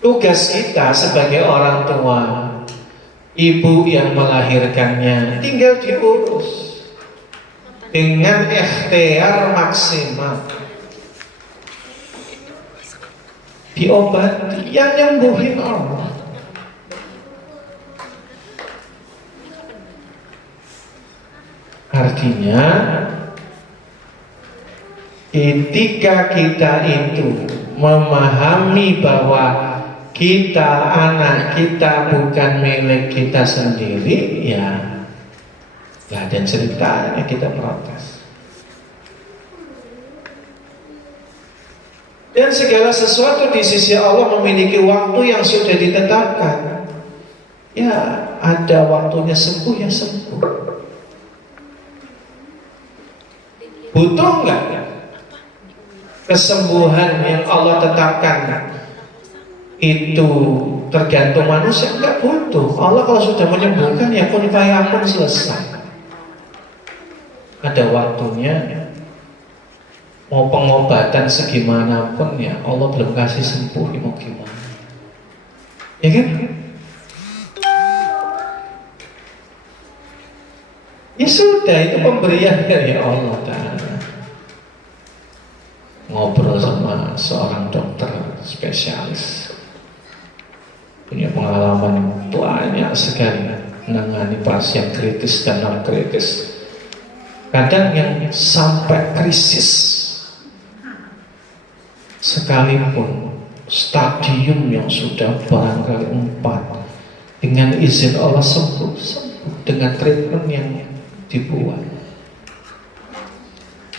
Tugas kita sebagai orang tua, ibu yang melahirkannya tinggal diurus dengan ikhtiar maksimal, diobati, yang nyembuhin Allah. Artinya ketika kita itu memahami bahwa kita, anak kita bukan milik kita sendiri, ya gak ada ceritanya kita protes. Dan segala sesuatu di sisi Allah memiliki waktu yang sudah ditetapkan. Ya, ada waktunya sembuh, ya sembuh. Butuh enggak kesembuhan yang Allah tetapkan itu tergantung manusia? Enggak butuh. Allah kalau sudah menyembuhkan, ya kun fayakun, selesai. Ada waktunya. Mau pengobatan segimanapun, ya Allah belum kasih sembuh, mau gimana? Ya kan? Ya sudah, itu pemberian dari Allah Ta'ala. Ngobrol sama seorang dokter spesialis, punya pengalaman banyak sekali menangani pasien kritis dan non kritis. Kadang yang sampai krisis sekalipun, stadium yang sudah barangkali 4, dengan izin Allah sembuh dengan treatment yang dibuat.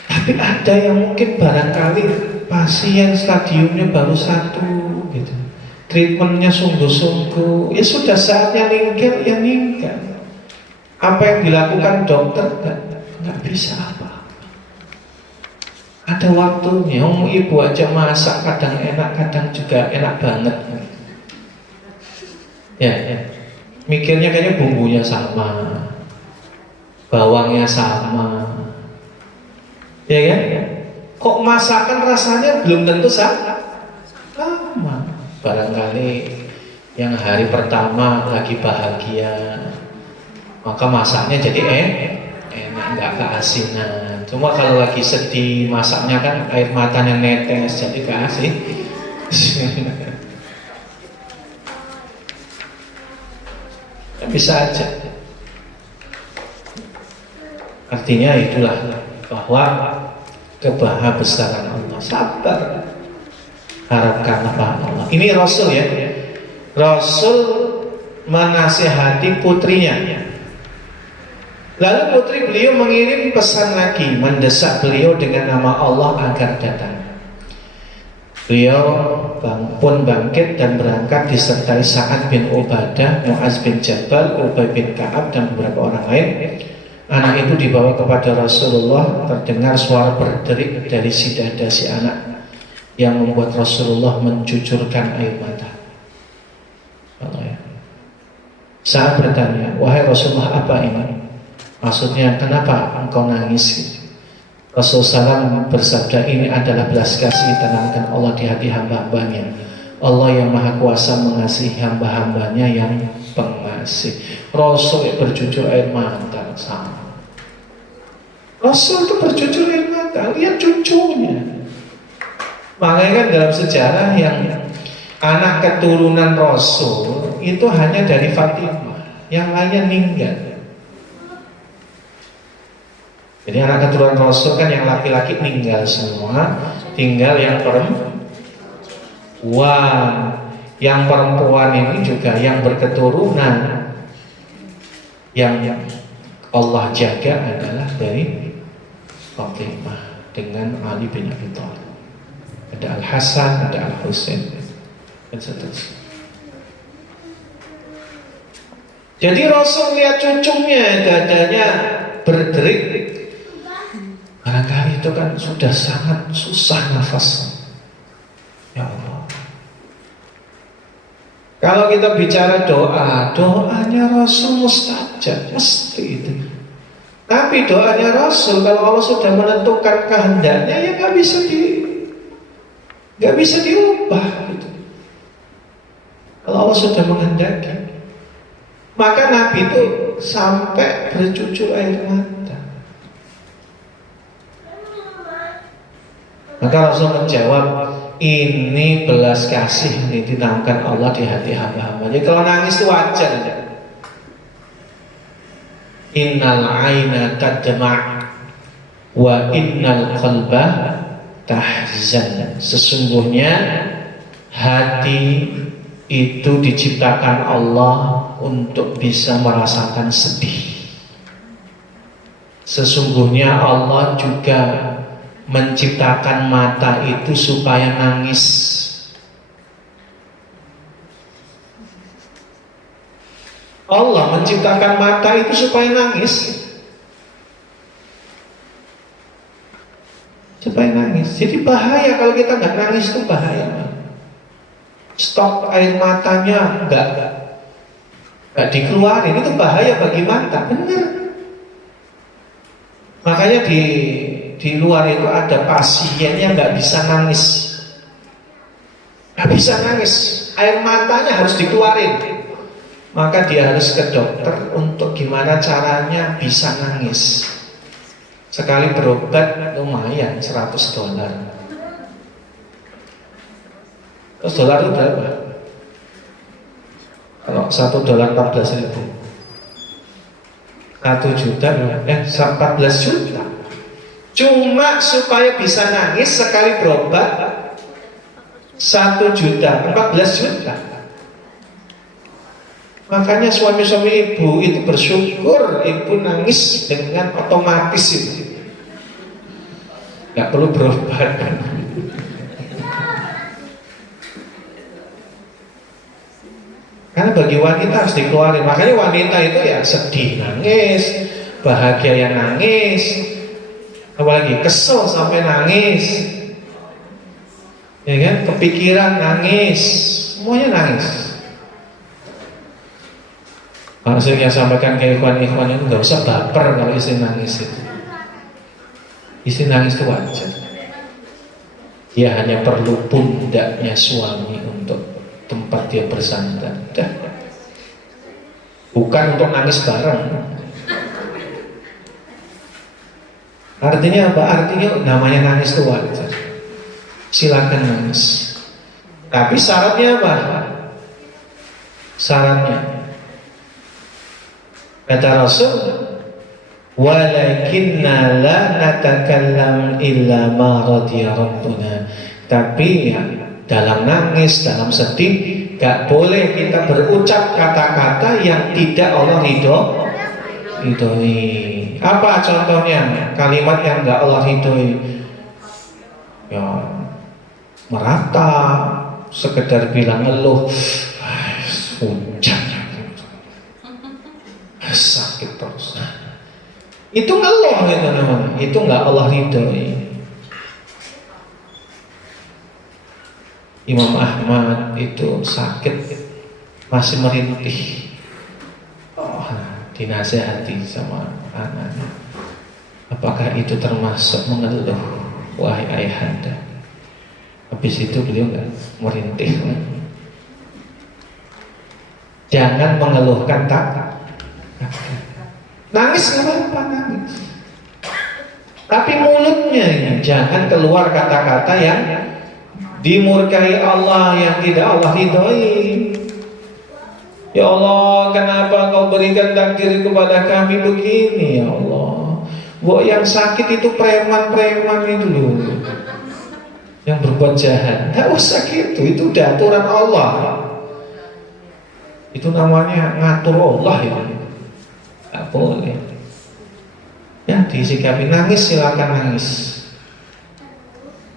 Tapi ada yang mungkin barangkali pasien stadiumnya baru 1 gitu, treatmentnya sungguh-sungguh, ya sudah saatnya ninggal, ya ninggal. Apa yang dilakukan dokter nggak bisa apa. Ada waktunya. Ibu aja masak kadang enak, kadang juga enak banget. Ya. Mikirnya kayaknya bumbunya sama, bawangnya sama, ya kan? Kok masakan rasanya belum tentu sama. Barangkali yang hari pertama lagi bahagia, maka masaknya jadi enak, nggak keasinan. Cuma kalau lagi sedih, masaknya kan air matanya netes, jadi keasin. Bisa aja. Artinya itulah bahwa kebahabesaran Allah. Sabar, harapkanlah pahala Allah. Ini Rasul ya. Rasul menasihati putrinya. Lalu putri beliau mengirim pesan lagi, mendesak beliau dengan nama Allah agar datang. Beliau pun bangkit dan berangkat disertai Sa'ad bin Ubadah, Mu'az bin Jabal, Ubay bin Ka'ab dan beberapa orang lain. Anak itu dibawa kepada Rasulullah. Terdengar suara berderik dari si dada si anak yang membuat Rasulullah mencucurkan air mata. Sa'ad bertanya, wahai Rasulullah, apa ini? Maksudnya, kenapa engkau nangis? Rasulullah SAW bersabda, ini adalah belas kasih tanamkan Allah di hati hamba-hambanya. Allah yang maha kuasa mengasihi hamba-hambanya yang pengasih. Rasul yang bercucur air mata sama. Rasul itu bercucur air mata, lihat cucunya. Makanya kan dalam sejarah yang anak keturunan Rasul itu hanya dari Fatimah, yang lainnya meninggal. Jadi anak keturunan Rasul kan yang laki-laki meninggal semua, tinggal yang perempuan. Yang perempuan ini juga yang berketurunan, yang Allah jaga adalah dari Fatimah dengan Ali bin Abi Thalib. Ada Al-Hasan, ada Al-Husain, dan seterusnya. Jadi Rasul lihat cucunya dadanya berderik. Barangkali itu kan sudah sangat susah nafas. Ya Allah. Kalau kita bicara doa, doanya Rasul mustajab, mesti itu. Tapi doanya Rasul, kalau Allah sudah menentukan kehendaknya, ya nggak bisa diubah. Gitu. Kalau Allah sudah menghendaki, maka Nabi itu sampai bercucur air mata. Maka Rasul menjawab, ini belas kasih ini ditanamkan Allah di hati hamba-hamba. Jadi kalau nangis itu wajar. Innal aina tadma' wa innal qalba tahzan. Sesungguhnya hati itu diciptakan Allah untuk bisa merasakan sedih. Sesungguhnya Allah juga menciptakan mata itu supaya nangis. Allah menciptakan mata itu supaya nangis. Supaya nangis. Jadi bahaya kalau kita nggak nangis, itu bahaya. Stok air matanya nggak dikeluarin, itu bahaya bagi mata. Benar. Makanya di luar itu ada pasien yang nggak bisa nangis, nggak bisa nangis, air matanya harus dikeluarin, maka dia harus ke dokter untuk gimana caranya bisa nangis. Sekali berobat lumayan $100. Terus dolar itu berapa? Kalau $1 14.000, 1 juta, 14 juta. Cuma supaya bisa nangis sekali berobat 1 juta, 14 juta. Makanya suami-suami ibu itu bersyukur ibu nangis dengan otomatis itu, nggak perlu berobat. Karena bagi wanita harus dikeluarin. Makanya wanita itu ya sedih nangis, bahagia yang nangis, apalagi kesel sampai nangis, ya kan, kepikiran nangis, semuanya nangis. Maksudnya sampaikan ke ikhwan-ikhwan itu nggak usah baper kalau istri nangis itu. Istri nangis itu wajar. Dia hanya perlu pundaknya suami untuk tempat dia bersandar. Bukan untuk nangis bareng. Artinya apa? Artinya namanya nangis itu wajar. Silakan nangis. Tapi syaratnya apa? Syaratnya kata Rasul, walakinna la natakallam illa ma radiya rabbuna. Tapi ya, dalam nangis, dalam sedih, gak boleh kita berucap kata-kata yang tidak Allah ridhoi. Apa contohnya? Kalimat yang gak Allah ridhoi, ya merata, sekedar bilang ngeluh, hujan, sakit terus. Itu ngeluh gitu namanya. Itu gak Allah ridhoi. Imam Ahmad itu sakit, masih merintih, dinasehati sama anaknya. Apakah itu termasuk mengeluh, wahai ayahanda? Habis itu beliau nggak merintih. Jangan mengeluhkan tak. Nangis nggak apa-apa, nangis. Tapi mulutnya ini jangan keluar kata-kata yang dimurkai Allah, yang tidak Allah ridhoi. Ya Allah, kenapa kau berikan takdir kepada kami begini ya Allah? Yang sakit itu preman-preman itu loh, yang berbuat jahat. Nggak usah gitu, itu udah aturan Allah. Itu namanya ngatur Allah itu. Nggak boleh. Ya disikapi, nangis silakan nangis,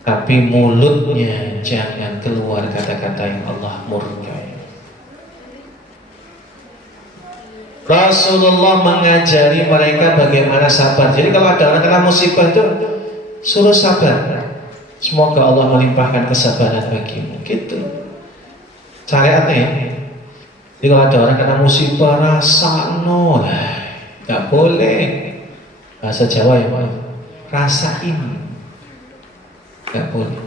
tapi mulutnya jangan keluar kata-kata yang Allah murkai. Rasulullah mengajari mereka bagaimana sabar. Jadi kalau ada orang kena musibah itu suruh sabar. Semoga Allah melimpahkan kesabaran bagimu. Gitu syariatnya. Jadi kalau ada orang kena musibah rasakno, nggak boleh. Bahasa Jawa ya, rasain, nggak boleh.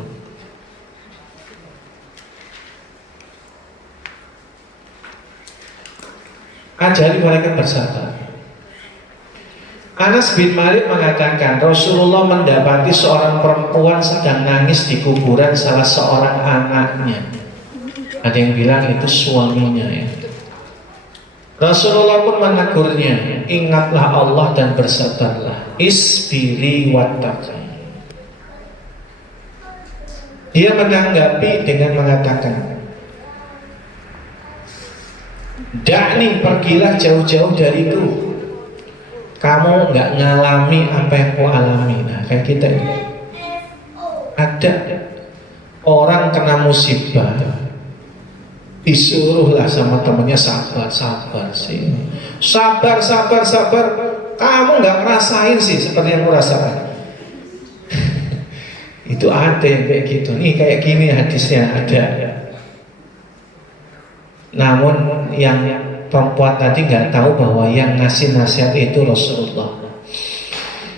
Ajari mereka bersabar. Anas bin Malik mengatakan Rasulullah mendapati seorang perempuan sedang nangis di kuburan salah seorang anaknya. Ada yang bilang itu suaminya ya. Rasulullah pun menegurnya, ingatlah Allah dan bersabarlah. Isbiri wattaqi. Dia menanggapi dengan mengatakan, Da'ni, pergilah jauh-jauh dariku. Kamu nggak ngalami apa yang kau alami. Nah kayak kita ini. Ada orang kena musibah, disuruhlah sama temannya sabar sih. Sabar. Kamu nggak ngerasain sih seperti yang aku rasakan. Itu ada yang kayak gitu. Nih kayak gini hadisnya ada. Namun yang perempuan tadi nggak tahu bahwa yang ngasih nasihat itu Rasulullah.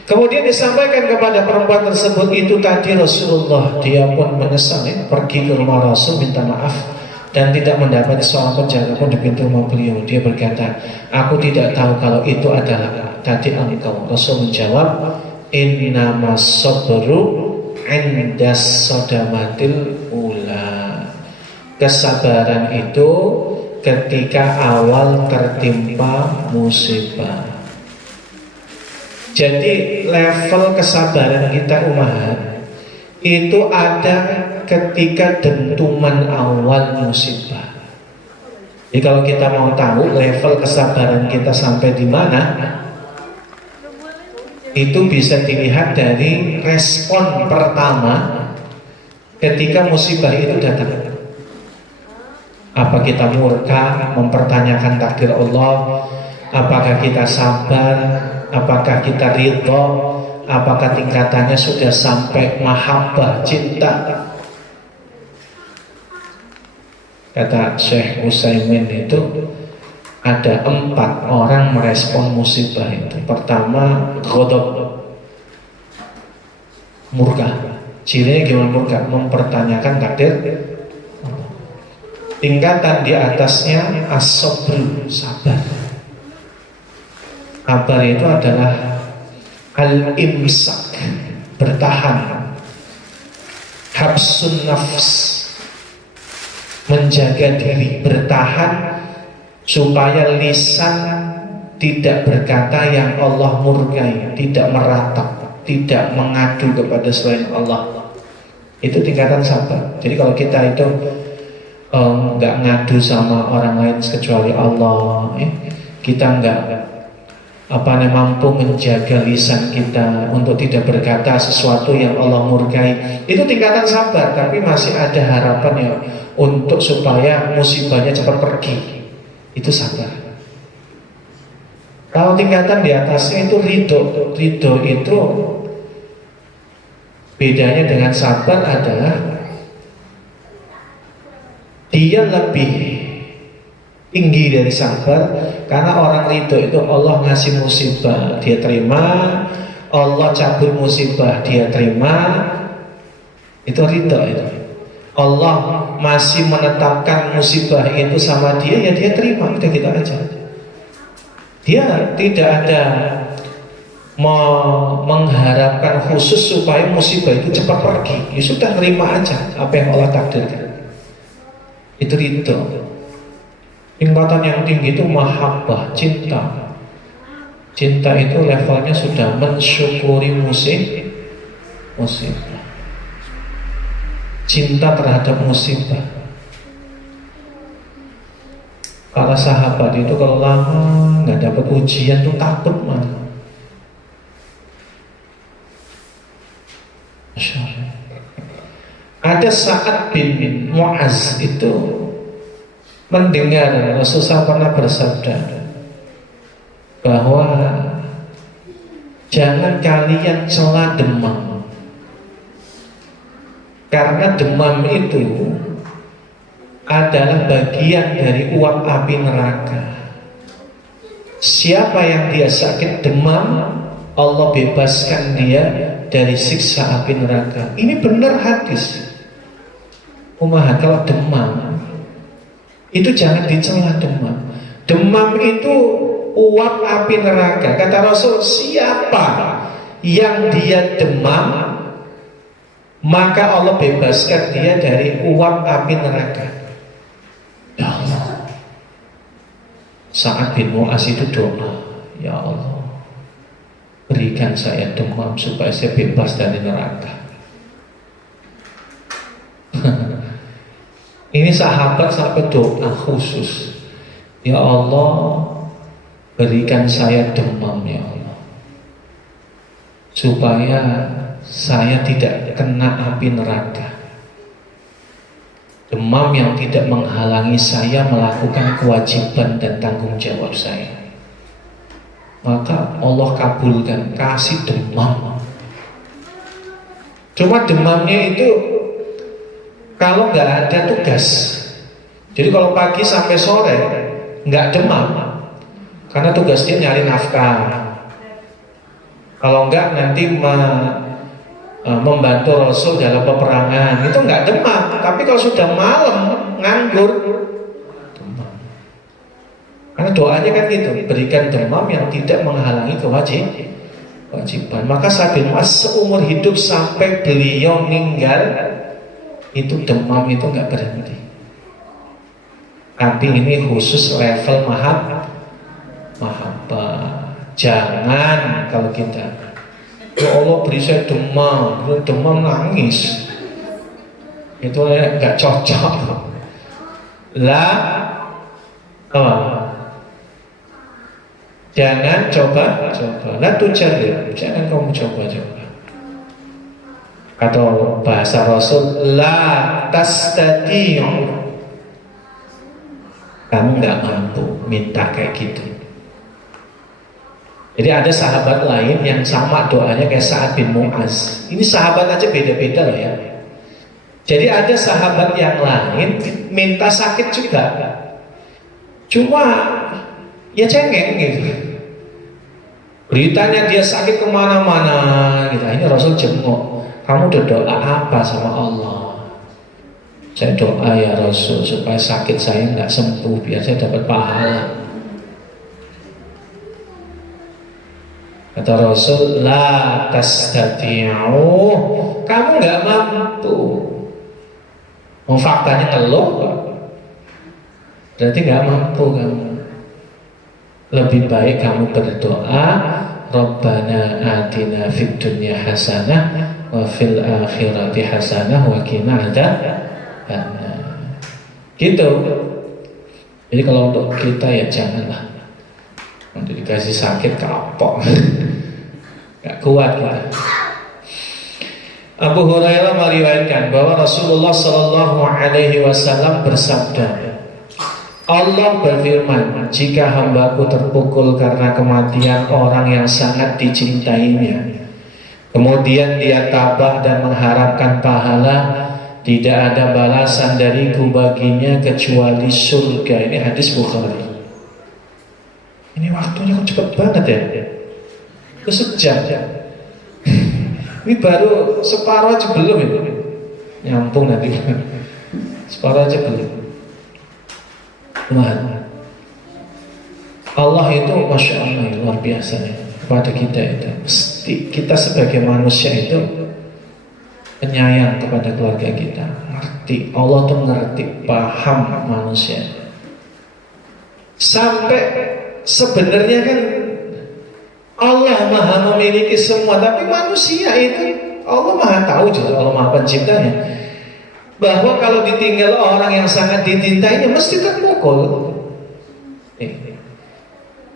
Kemudian disampaikan kepada perempuan tersebut itu tadi Rasulullah. Dia pun menyesal ya, pergi ke rumah Rasul minta maaf dan tidak mendapati seorang penjaga pun di pintu rumah beliau. Dia berkata, aku tidak tahu kalau itu adalah tadi engkau. Rasul menjawab, innamas sabru indas sodamatil ula. Kesabaran itu ketika awal tertimpa musibah. Jadi level kesabaran kita umat itu ada ketika dentuman awal musibah. Jadi kalau kita mau tahu level kesabaran kita sampai di mana, itu bisa dilihat dari respon pertama ketika musibah itu datang. Apa kita murka, mempertanyakan takdir Allah? Apakah kita sabar? Apakah kita ridho? Apakah tingkatannya sudah sampai mahabbah, cinta? Kata Syekh Utsaimin itu ada 4 orang merespon musibah itu. Pertama, ghadab, murka. Cirinya gimana murka? Mempertanyakan takdir. Tingkatan di atasnya as-sabr, sabar. Sabar itu adalah al-imsak, bertahan. Habsun nafs, menjaga diri, bertahan supaya lisan tidak berkata yang Allah murkai, tidak meratap, tidak mengadu kepada selain Allah. Itu tingkatan sabar. Jadi kalau kita itu nggak ngadu sama orang lain kecuali Allah, kita nggak mampu menjaga lisan kita untuk tidak berkata sesuatu yang Allah murkai, itu tingkatan sabar. Tapi masih ada harapan ya untuk supaya musibahnya cepat pergi, itu sabar. Kalau tingkatan di atasnya itu ridho itu bedanya dengan sabar adalah dia lebih tinggi dari sabar. Karena orang ridho itu Allah ngasih musibah dia terima, Allah cabut musibah dia terima, itu ridho itu. Allah masih menetapkan musibah itu sama dia, ya dia terima, udah kita aja. Dia tidak ada mengharapkan khusus supaya musibah itu cepat pergi. Ya sudah, terima aja apa yang Allah takdirkan. Itu ridho. Tingkatan yang tinggi itu mahabbah, cinta. Cinta itu levelnya sudah mensyukuri musibah. Cinta terhadap musibah. Para sahabat itu kalau lama nggak dapat ujian tuh takut malah. Masya Allah. Ada Sa'ad bin Mu'az itu mendengar Rasulullah pernah bersabda bahwa jangan kalian cela demam, karena demam itu adalah bagian dari uap api neraka. Siapa yang dia sakit demam, Allah bebaskan dia dari siksa api neraka. Ini benar hadis. Umahat, kalau demam itu jangan dicela demam. Demam itu uap api neraka. Kata Rasul, siapa yang dia demam, maka Allah bebaskan dia dari uap api neraka. Ya Allah. Sa'ad bin Mu'az itu doa, ya Allah, berikan saya demam supaya saya bebas dari neraka. Ini sahabat sampai doa khusus, ya Allah, berikan saya demam ya Allah, supaya saya tidak kena api neraka. Demam yang tidak menghalangi saya melakukan kewajiban dan tanggung jawab saya. Maka Allah kabulkan, kasih demam. Cuma demamnya itu kalau nggak ada tugas. Jadi kalau pagi sampai sore nggak demam, karena tugasnya nyari nafkah. Kalau nggak nanti membantu Rasul dalam peperangan, itu nggak demam. Tapi kalau sudah malam nganggur, demam. Karena doanya kan gitu, berikan demam yang tidak menghalangi kewajiban. Maka Sa'ad bin Mu'az seumur hidup sampai beliau meninggal itu demam itu nggak berhenti. Tapi ini khusus level mahabbah. Jangan kalau kita, ya Allah beri saya demam nangis, itu nggak cocok. Lah, jangan coba. Lah tujar, jangan kamu coba. Atau bahasa Rasul, la tastati'u, kamu nggak mampu minta kayak gitu. Jadi ada sahabat lain yang sama doanya kayak Sa'ad bin Mu'az. Ini sahabat aja beda-beda loh ya. Jadi ada sahabat yang lain minta sakit juga, cuma ya cengeng gitu. Beritanya dia sakit kemana-mana gitu. Ini Rasul jenguk, kamu udah doa apa sama Allah? Saya doa ya Rasul supaya sakit saya nggak sembuh, biar saya dapat pahala. Kata Rasul, la tastati'u, kamu nggak mampu. Mau faktanya ngeluh, berarti nggak mampu kamu. Lebih baik kamu berdoa, Rabbana atina fid dunya hasanah wa fil akhirati hasanah wa qina adzabannar. Gitu. Jadi kalau untuk kita ya janganlah. Nanti dikasih sakit kapok, gak kuat lah. Abu Hurairah meriwayatkan bahwa Rasulullah Shallallahu Alaihi Wasallam bersabda, Allah berfirman, jika hambaku terpukul karena kematian orang yang sangat dicintainya, kemudian dia tabah dan mengharapkan pahala, tidak ada balasan dariku baginya kecuali surga. Ini hadis Bukhari. Ini waktunya kok cepet banget ya, itu sejam. Ini baru separuh aja belum ya, nyambung nanti. Separuh aja belum. Allah itu Masya Allah luar biasa ya, kepada kita itu. Mesti kita sebagai manusia itu penyayang kepada keluarga kita. Ngerti, Allah tuh ngerti, paham manusia. Sampai sebenarnya kan Allah maha memiliki semua, tapi manusia itu Allah maha tahu juga, Allah maha penciptanya, bahwa kalau ditinggal orang yang sangat dicintainya mesti terpukul.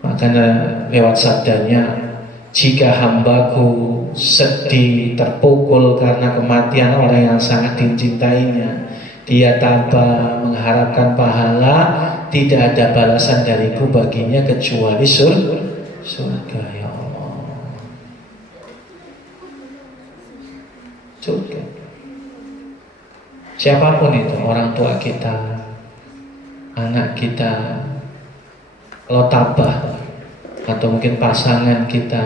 Makanya lewat sabdanya, jika hambaku sedih terpukul karena kematian orang yang sangat dicintainya, dia tanpa mengharapkan pahala, tidak ada balasan dariku baginya kecuali surga. Ya Allah, surga. Siapapun itu, orang tua kita, anak kita, kalau tabah, atau mungkin pasangan kita,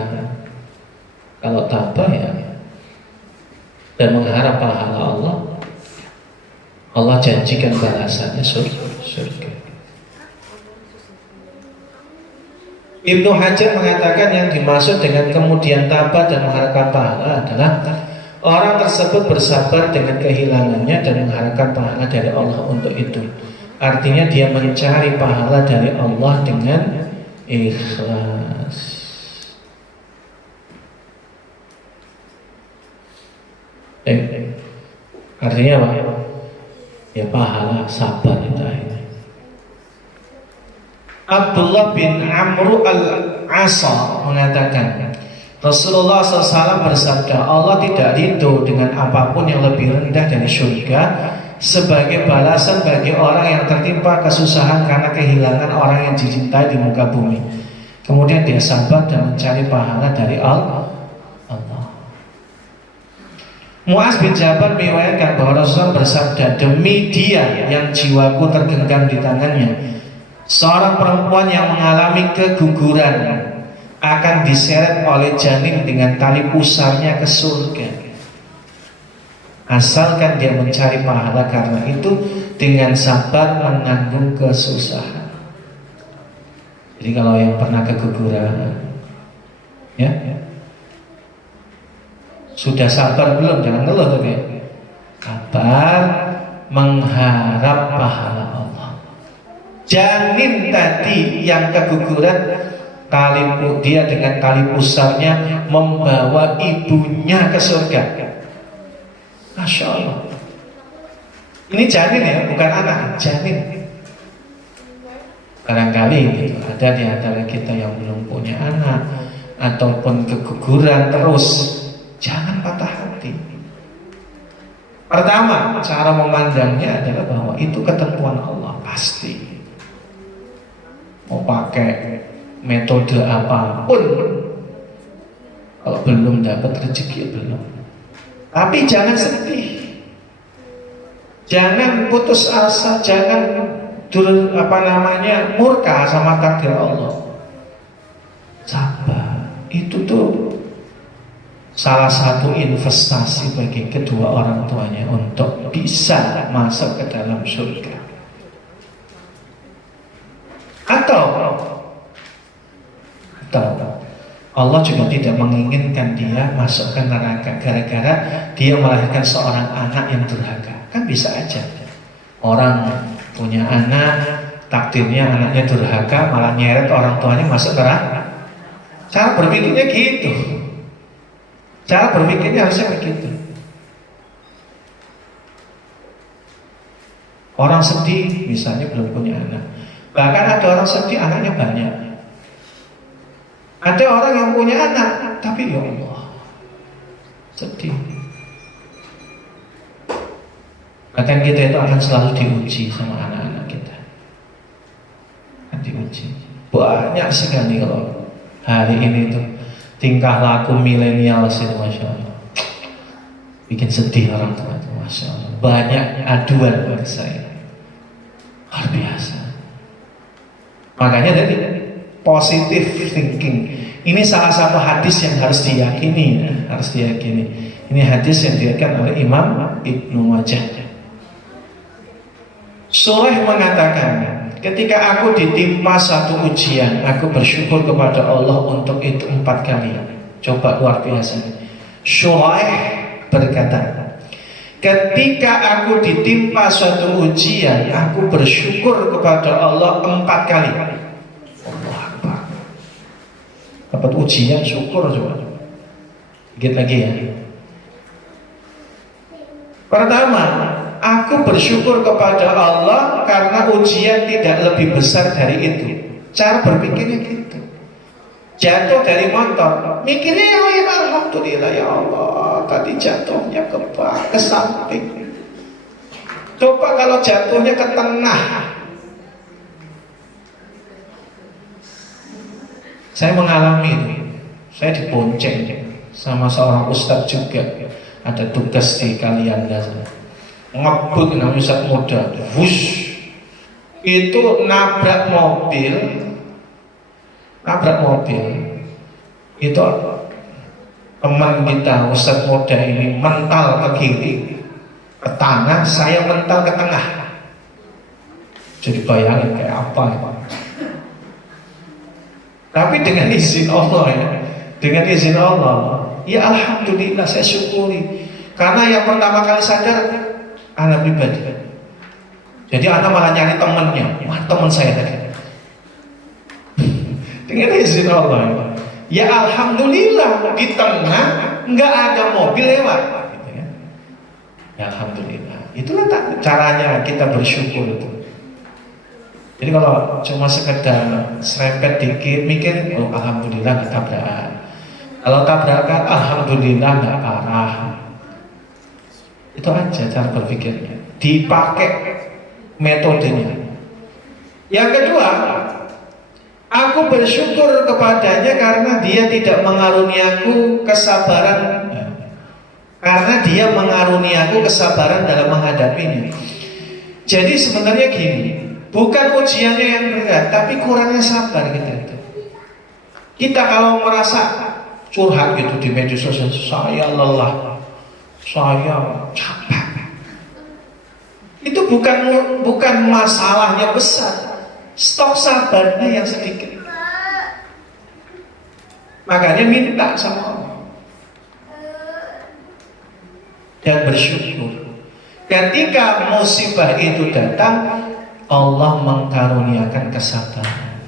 kalau tabah ya, dan mengharap pahala Allah, Allah janjikan balasannya surga. Ibnu Hajar mengatakan yang dimaksud dengan kemudian tabah dan mengharapkan pahala adalah orang tersebut bersabar dengan kehilangannya dan mengharapkan pahala dari Allah untuk itu. Artinya dia mencari pahala dari Allah dengan ikhlas. Artinya apa? Ya pahala sabar itu. Abdullah bin Amr al-Asa mengatakan, Rasulullah SAW bersabda, Allah tidak ridho dengan apapun yang lebih rendah dari surga sebagai balasan bagi orang yang tertimpa kesusahan karena kehilangan orang yang dicintai di muka bumi. Kemudian dia sabar dan mencari pahala dari Allah. Muaz bin Jabal meriwayatkan bahwa Rasulullah bersabda, demi dia yang jiwaku tergenggam di tangannya, seorang perempuan yang mengalami keguguran akan diseret oleh janin dengan tali pusarnya ke surga, asalkan dia mencari pahala karena itu dengan sabar menanggung kesusahan. Jadi kalau yang pernah keguguran, ya, sudah sabar belum? Jangan ngeluh tuh ya. Sabar mengharap pahala Allah. Janin tadi yang keguguran, dia dengan tali pusarnya membawa ibunya ke surga. Masya Allah. Ini janin ya, bukan anak, janin. Barangkali gitu, ada di antara kita yang belum punya anak ataupun keguguran terus, jangan patah hati. Pertama, cara memandangnya adalah bahwa itu ketentuan Allah pasti. Mau pakai metode apapun, kalau belum dapat rezeki belum. Tapi jangan sedih, jangan putus asa, jangan murka sama takdir Allah. Sabar, itu tuh salah satu investasi bagi kedua orang tuanya untuk bisa masuk ke dalam surga. Atau Allah juga tidak menginginkan dia masuk ke neraka gara-gara dia melahirkan seorang anak yang durhaka. Kan bisa aja orang punya anak, takdirnya anaknya durhaka, malah nyeret orang tuanya masuk neraka. Cara berpikirnya gitu. Cara berpikirnya harusnya begitu. Orang sedih misalnya belum punya anak, bahkan ada orang sedih anaknya banyak. Ada orang yang punya anak tapi ya Allah sedih. Bahkan kita itu akan selalu diuji sama anak-anak kita, akan diuji. Banyak sekali kalau hari ini tuh tingkah laku milenial sih, Masya Allah, bikin sedih orang tua itu, Masya Allah. Banyak aduan buat saya, luar biasa. Makanya tadi positive thinking ini salah satu hadis yang harus diyakini, harus diyakini. Ini hadis yang diriwayatkan oleh Imam Ibnu Majah. Soleh mengatakan, ketika aku ditimpa satu ujian, aku bersyukur kepada Allah untuk itu 4 kali. Coba luar biasa. Soleh berkata, ketika aku ditimpa suatu ujian, aku bersyukur kepada Allah 4 kali. Allah Akbar. Dapat ujian, syukur coba. Dikit lagi ya. Pertama, aku bersyukur kepada Allah karena ujian tidak lebih besar dari itu. Cara berpikirnya gitu. Jatuh dari motor, mikirnya ya alhamdulillah ya Allah, tadi jatuhnya ke samping. Coba kalau jatuhnya ke tengah. Saya mengalami itu. Saya dibonceng sama seorang ustadz juga. Ada tugas di Kalianda. Ngebut namanya ustadz muda. Wush. Itu nabrak mobil. Itu teman kita ustadz muda ini mental ke kiri, ke tanah, saya mental ke tengah. Jadi bayangin kayak apa ya. Tapi dengan izin Allah ya, dengan izin Allah, ya alhamdulillah saya syukuri. Karena yang pertama kali sadar anak pribadi. Jadi anak malah nyari temannya, teman saya tadi. Dengan izin Allah ya alhamdulillah di tengah nggak ada mobil lewat gitu ya. Ya alhamdulillah. Itulah caranya kita bersyukur itu. Jadi kalau cuma sekedar serempet dikit mikir, oh alhamdulillah kita tabrakan. Kalau tabrakan alhamdulillah nggak parah. Itu aja cara berpikirnya. Dipakai metodenya. Yang kedua, aku bersyukur kepadanya karena dia tidak mengaruniaku kesabaran. Karena dia mengaruniaku kesabaran dalam menghadapinya. Jadi sebenarnya gini, bukan ujiannya yang berat, tapi kurangnya sabar gitu. Kita kalau merasa curhat gitu di media sosial, saya lelah, saya capek. Itu bukan masalahnya besar. Stok sabarnya yang sedikit. Makanya minta sama Allah dan bersyukur. Ketika musibah itu datang, Allah mengkaruniakan kesabaran.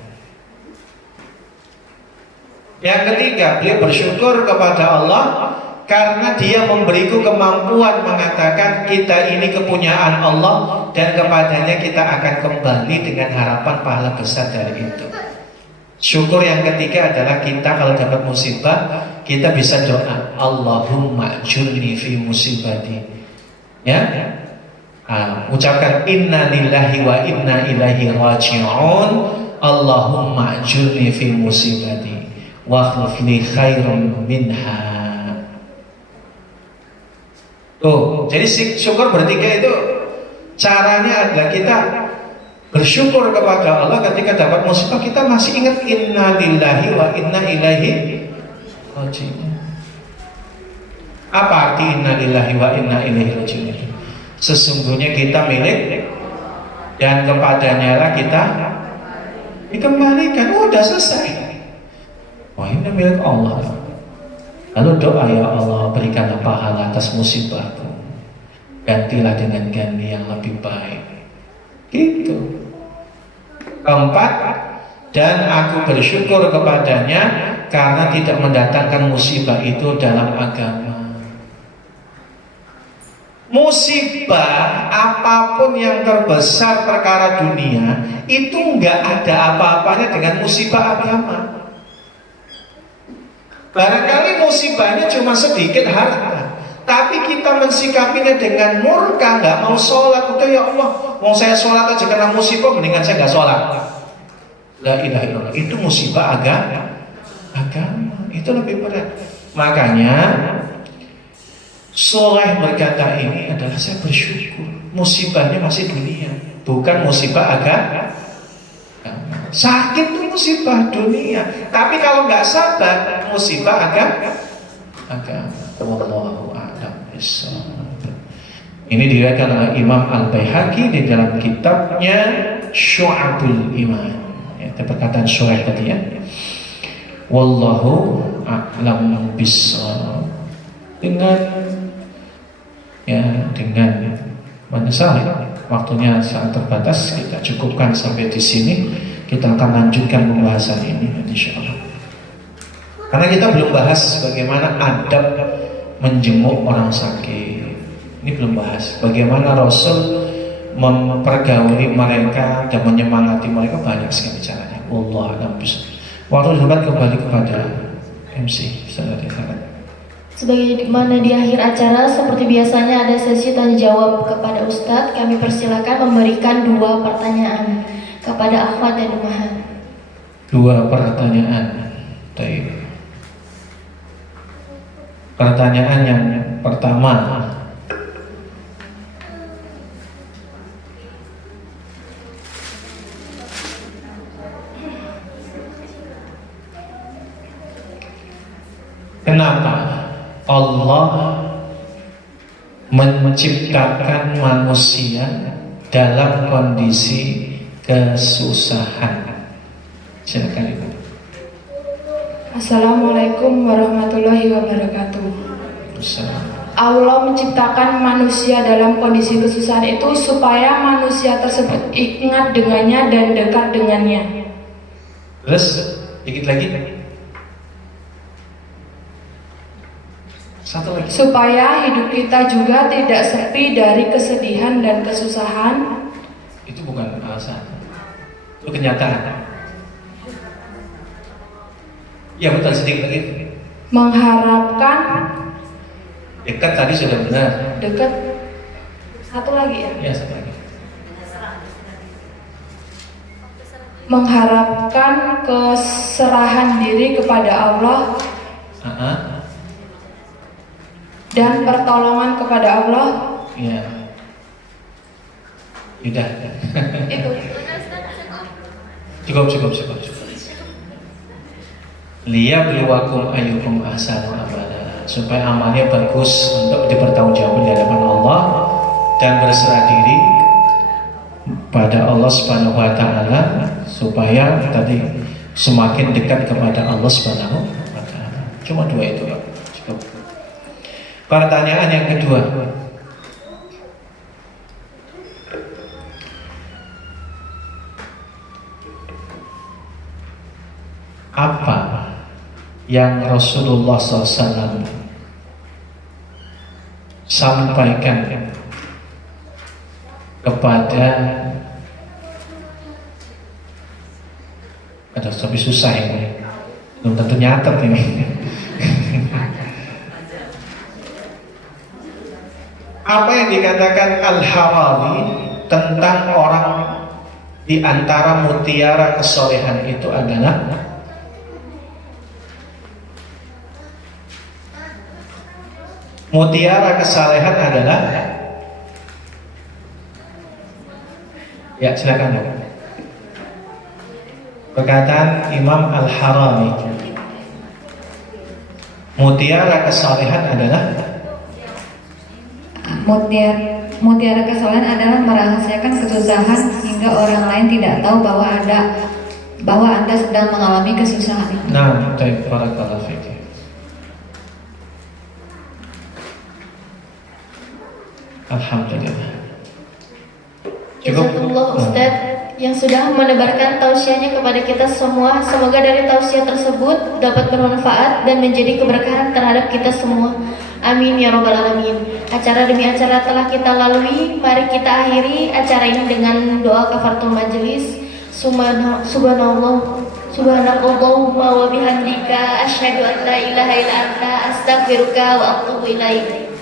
Yang ketiga, beliau bersyukur kepada Allah karena dia memberiku kemampuan mengatakan kita ini kepunyaan Allah dan kepadanya kita akan kembali dengan harapan pahala besar dari itu. Syukur yang ketiga adalah kita kalau dapat musibah, kita bisa doa, Allahumma ajurni fi musibati. Ya, ucapkan inna lillahi wa inna ilaihi raji'un. Allahumma ajurni fi musibati wa akhlif li khairan minha. Tuh, jadi syukur bertiga itu caranya adalah kita bersyukur kepada Allah ketika dapat musibah, kita masih ingat inna lillahi wa inna ilaihi raji'un. Apa arti inna lillahi wa inna ilaihi raji'un? Sesungguhnya kita milik dan kepadanya lah kita dikembalikan. Udah selesai. Oh, ini milik Allah. Lalu doa, ya Allah berikanlah pahala atas musibahku, gantilah dengan ganti yang lebih baik. Gitu. Keempat, dan aku bersyukur kepadanya karena tidak mendatangkan musibah itu dalam agama. Musibah apapun yang terbesar perkara dunia itu nggak ada apa-apanya dengan musibah agama. Barangkali musibahnya cuma sedikit harta, tapi kita mensikapinya dengan murka, nggak mau sholat. Udah ya Allah, mau saya sholat aja karena musibah, mendingan saya nggak sholat. La ilaha illallah. Itu musibah agama. Itu lebih berat. Makanya Soleh berkata ini adalah saya bersyukur. Musibahnya masih dunia, bukan musibah agama. Sakit itu musibah dunia, tapi kalau nggak sabar musibah agama. Wallahu a'lam bishawab. Ini diriwayatkan oleh Imam Al-Baihaqi di dalam kitabnya Syu'abul Iman. Ya, perkataan Syu'aib tadi ya. Wallahu a'lam bishawab. Dengan menyesal waktunya sangat terbatas, kita cukupkan sampai di sini. Kita akan lanjutkan pembahasan ini insyaallah. Karena kita belum bahas bagaimana adab menjenguk orang sakit. Ini belum bahas bagaimana Rasul mempergauli mereka dan menyemangati mereka, banyak sekali caranya. Wallahu a'lam bishawab. Waktu debat kembali kepada MC. Sebagaimana di akhir acara, seperti biasanya ada sesi tanya jawab kepada Ustadz. Kami persilakan memberikan 2 pertanyaan kepada akhwat dan ummahat. 2 pertanyaan. Baik. Pertanyaan yang pertama, kenapa Allah menciptakan manusia dalam kondisi kesusahan? Silakan Ibu. Assalamualaikum warahmatullahi wabarakatuh. Allah menciptakan manusia dalam kondisi kesusahan itu supaya manusia tersebut ingat dengannya dan dekat dengannya. Terus dikit lagi. Satu lagi. Supaya hidup kita juga tidak sepi dari kesedihan dan kesusahan. Itu bukan alasan, itu kenyataan. Ya betul, sedikit lagi. Mengharapkan Dekat tadi sudah benar. dekat. Satu lagi ya. Ya, satu lagi. Mengharapkan keserahan diri kepada Allah dan pertolongan kepada Allah. Iya. Sudah. Itu. Cukup. Liyabluwakum ayyukum ahsanu amala, supaya amalnya bagus untuk dipertanggungjawabkan di hadapan Allah dan berserah diri pada Allah Subhanahu wa taala, supaya tadi semakin dekat kepada Allah Subhanahu wa taala. Cuma 2 itu, Pak. Cukup. Pertanyaan yang kedua. Apa yang Rasulullah SAW sampaikan kepada, tapi susah ini, belum tentu nyatet ini. Apa yang dikatakan Al-Harawi tentang orang di antara mutiara kesolehan itu adalah mutiara kesalehan adalah, ya silakan. Perkataan Imam Al-Harami, mutiara kesalehan adalah, mutiara kesalehan adalah merahasiakan kesusahan hingga orang lain tidak tahu bahwa Anda sedang mengalami kesusahan itu. Nah, barakallahu fiik. Alhamdulillah. Jazakallah Ustadz yang sudah menebarkan tausiahnya kepada kita semua. Semoga dari tausiah tersebut dapat bermanfaat dan menjadi keberkahan terhadap kita semua. Amin ya rabbal alamin. Acara demi acara telah kita lalui. Mari kita akhiri acara ini dengan doa kafaratul majelis. Subhanallahumma wa bihamdika asyhadu an la ilaha illa anta astaghfiruka wa atubu ilaik.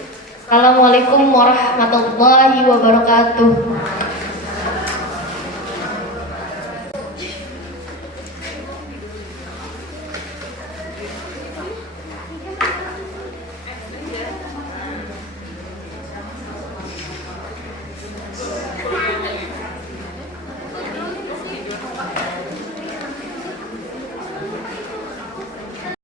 Assalamualaikum warahmatullahi wabarakatuh.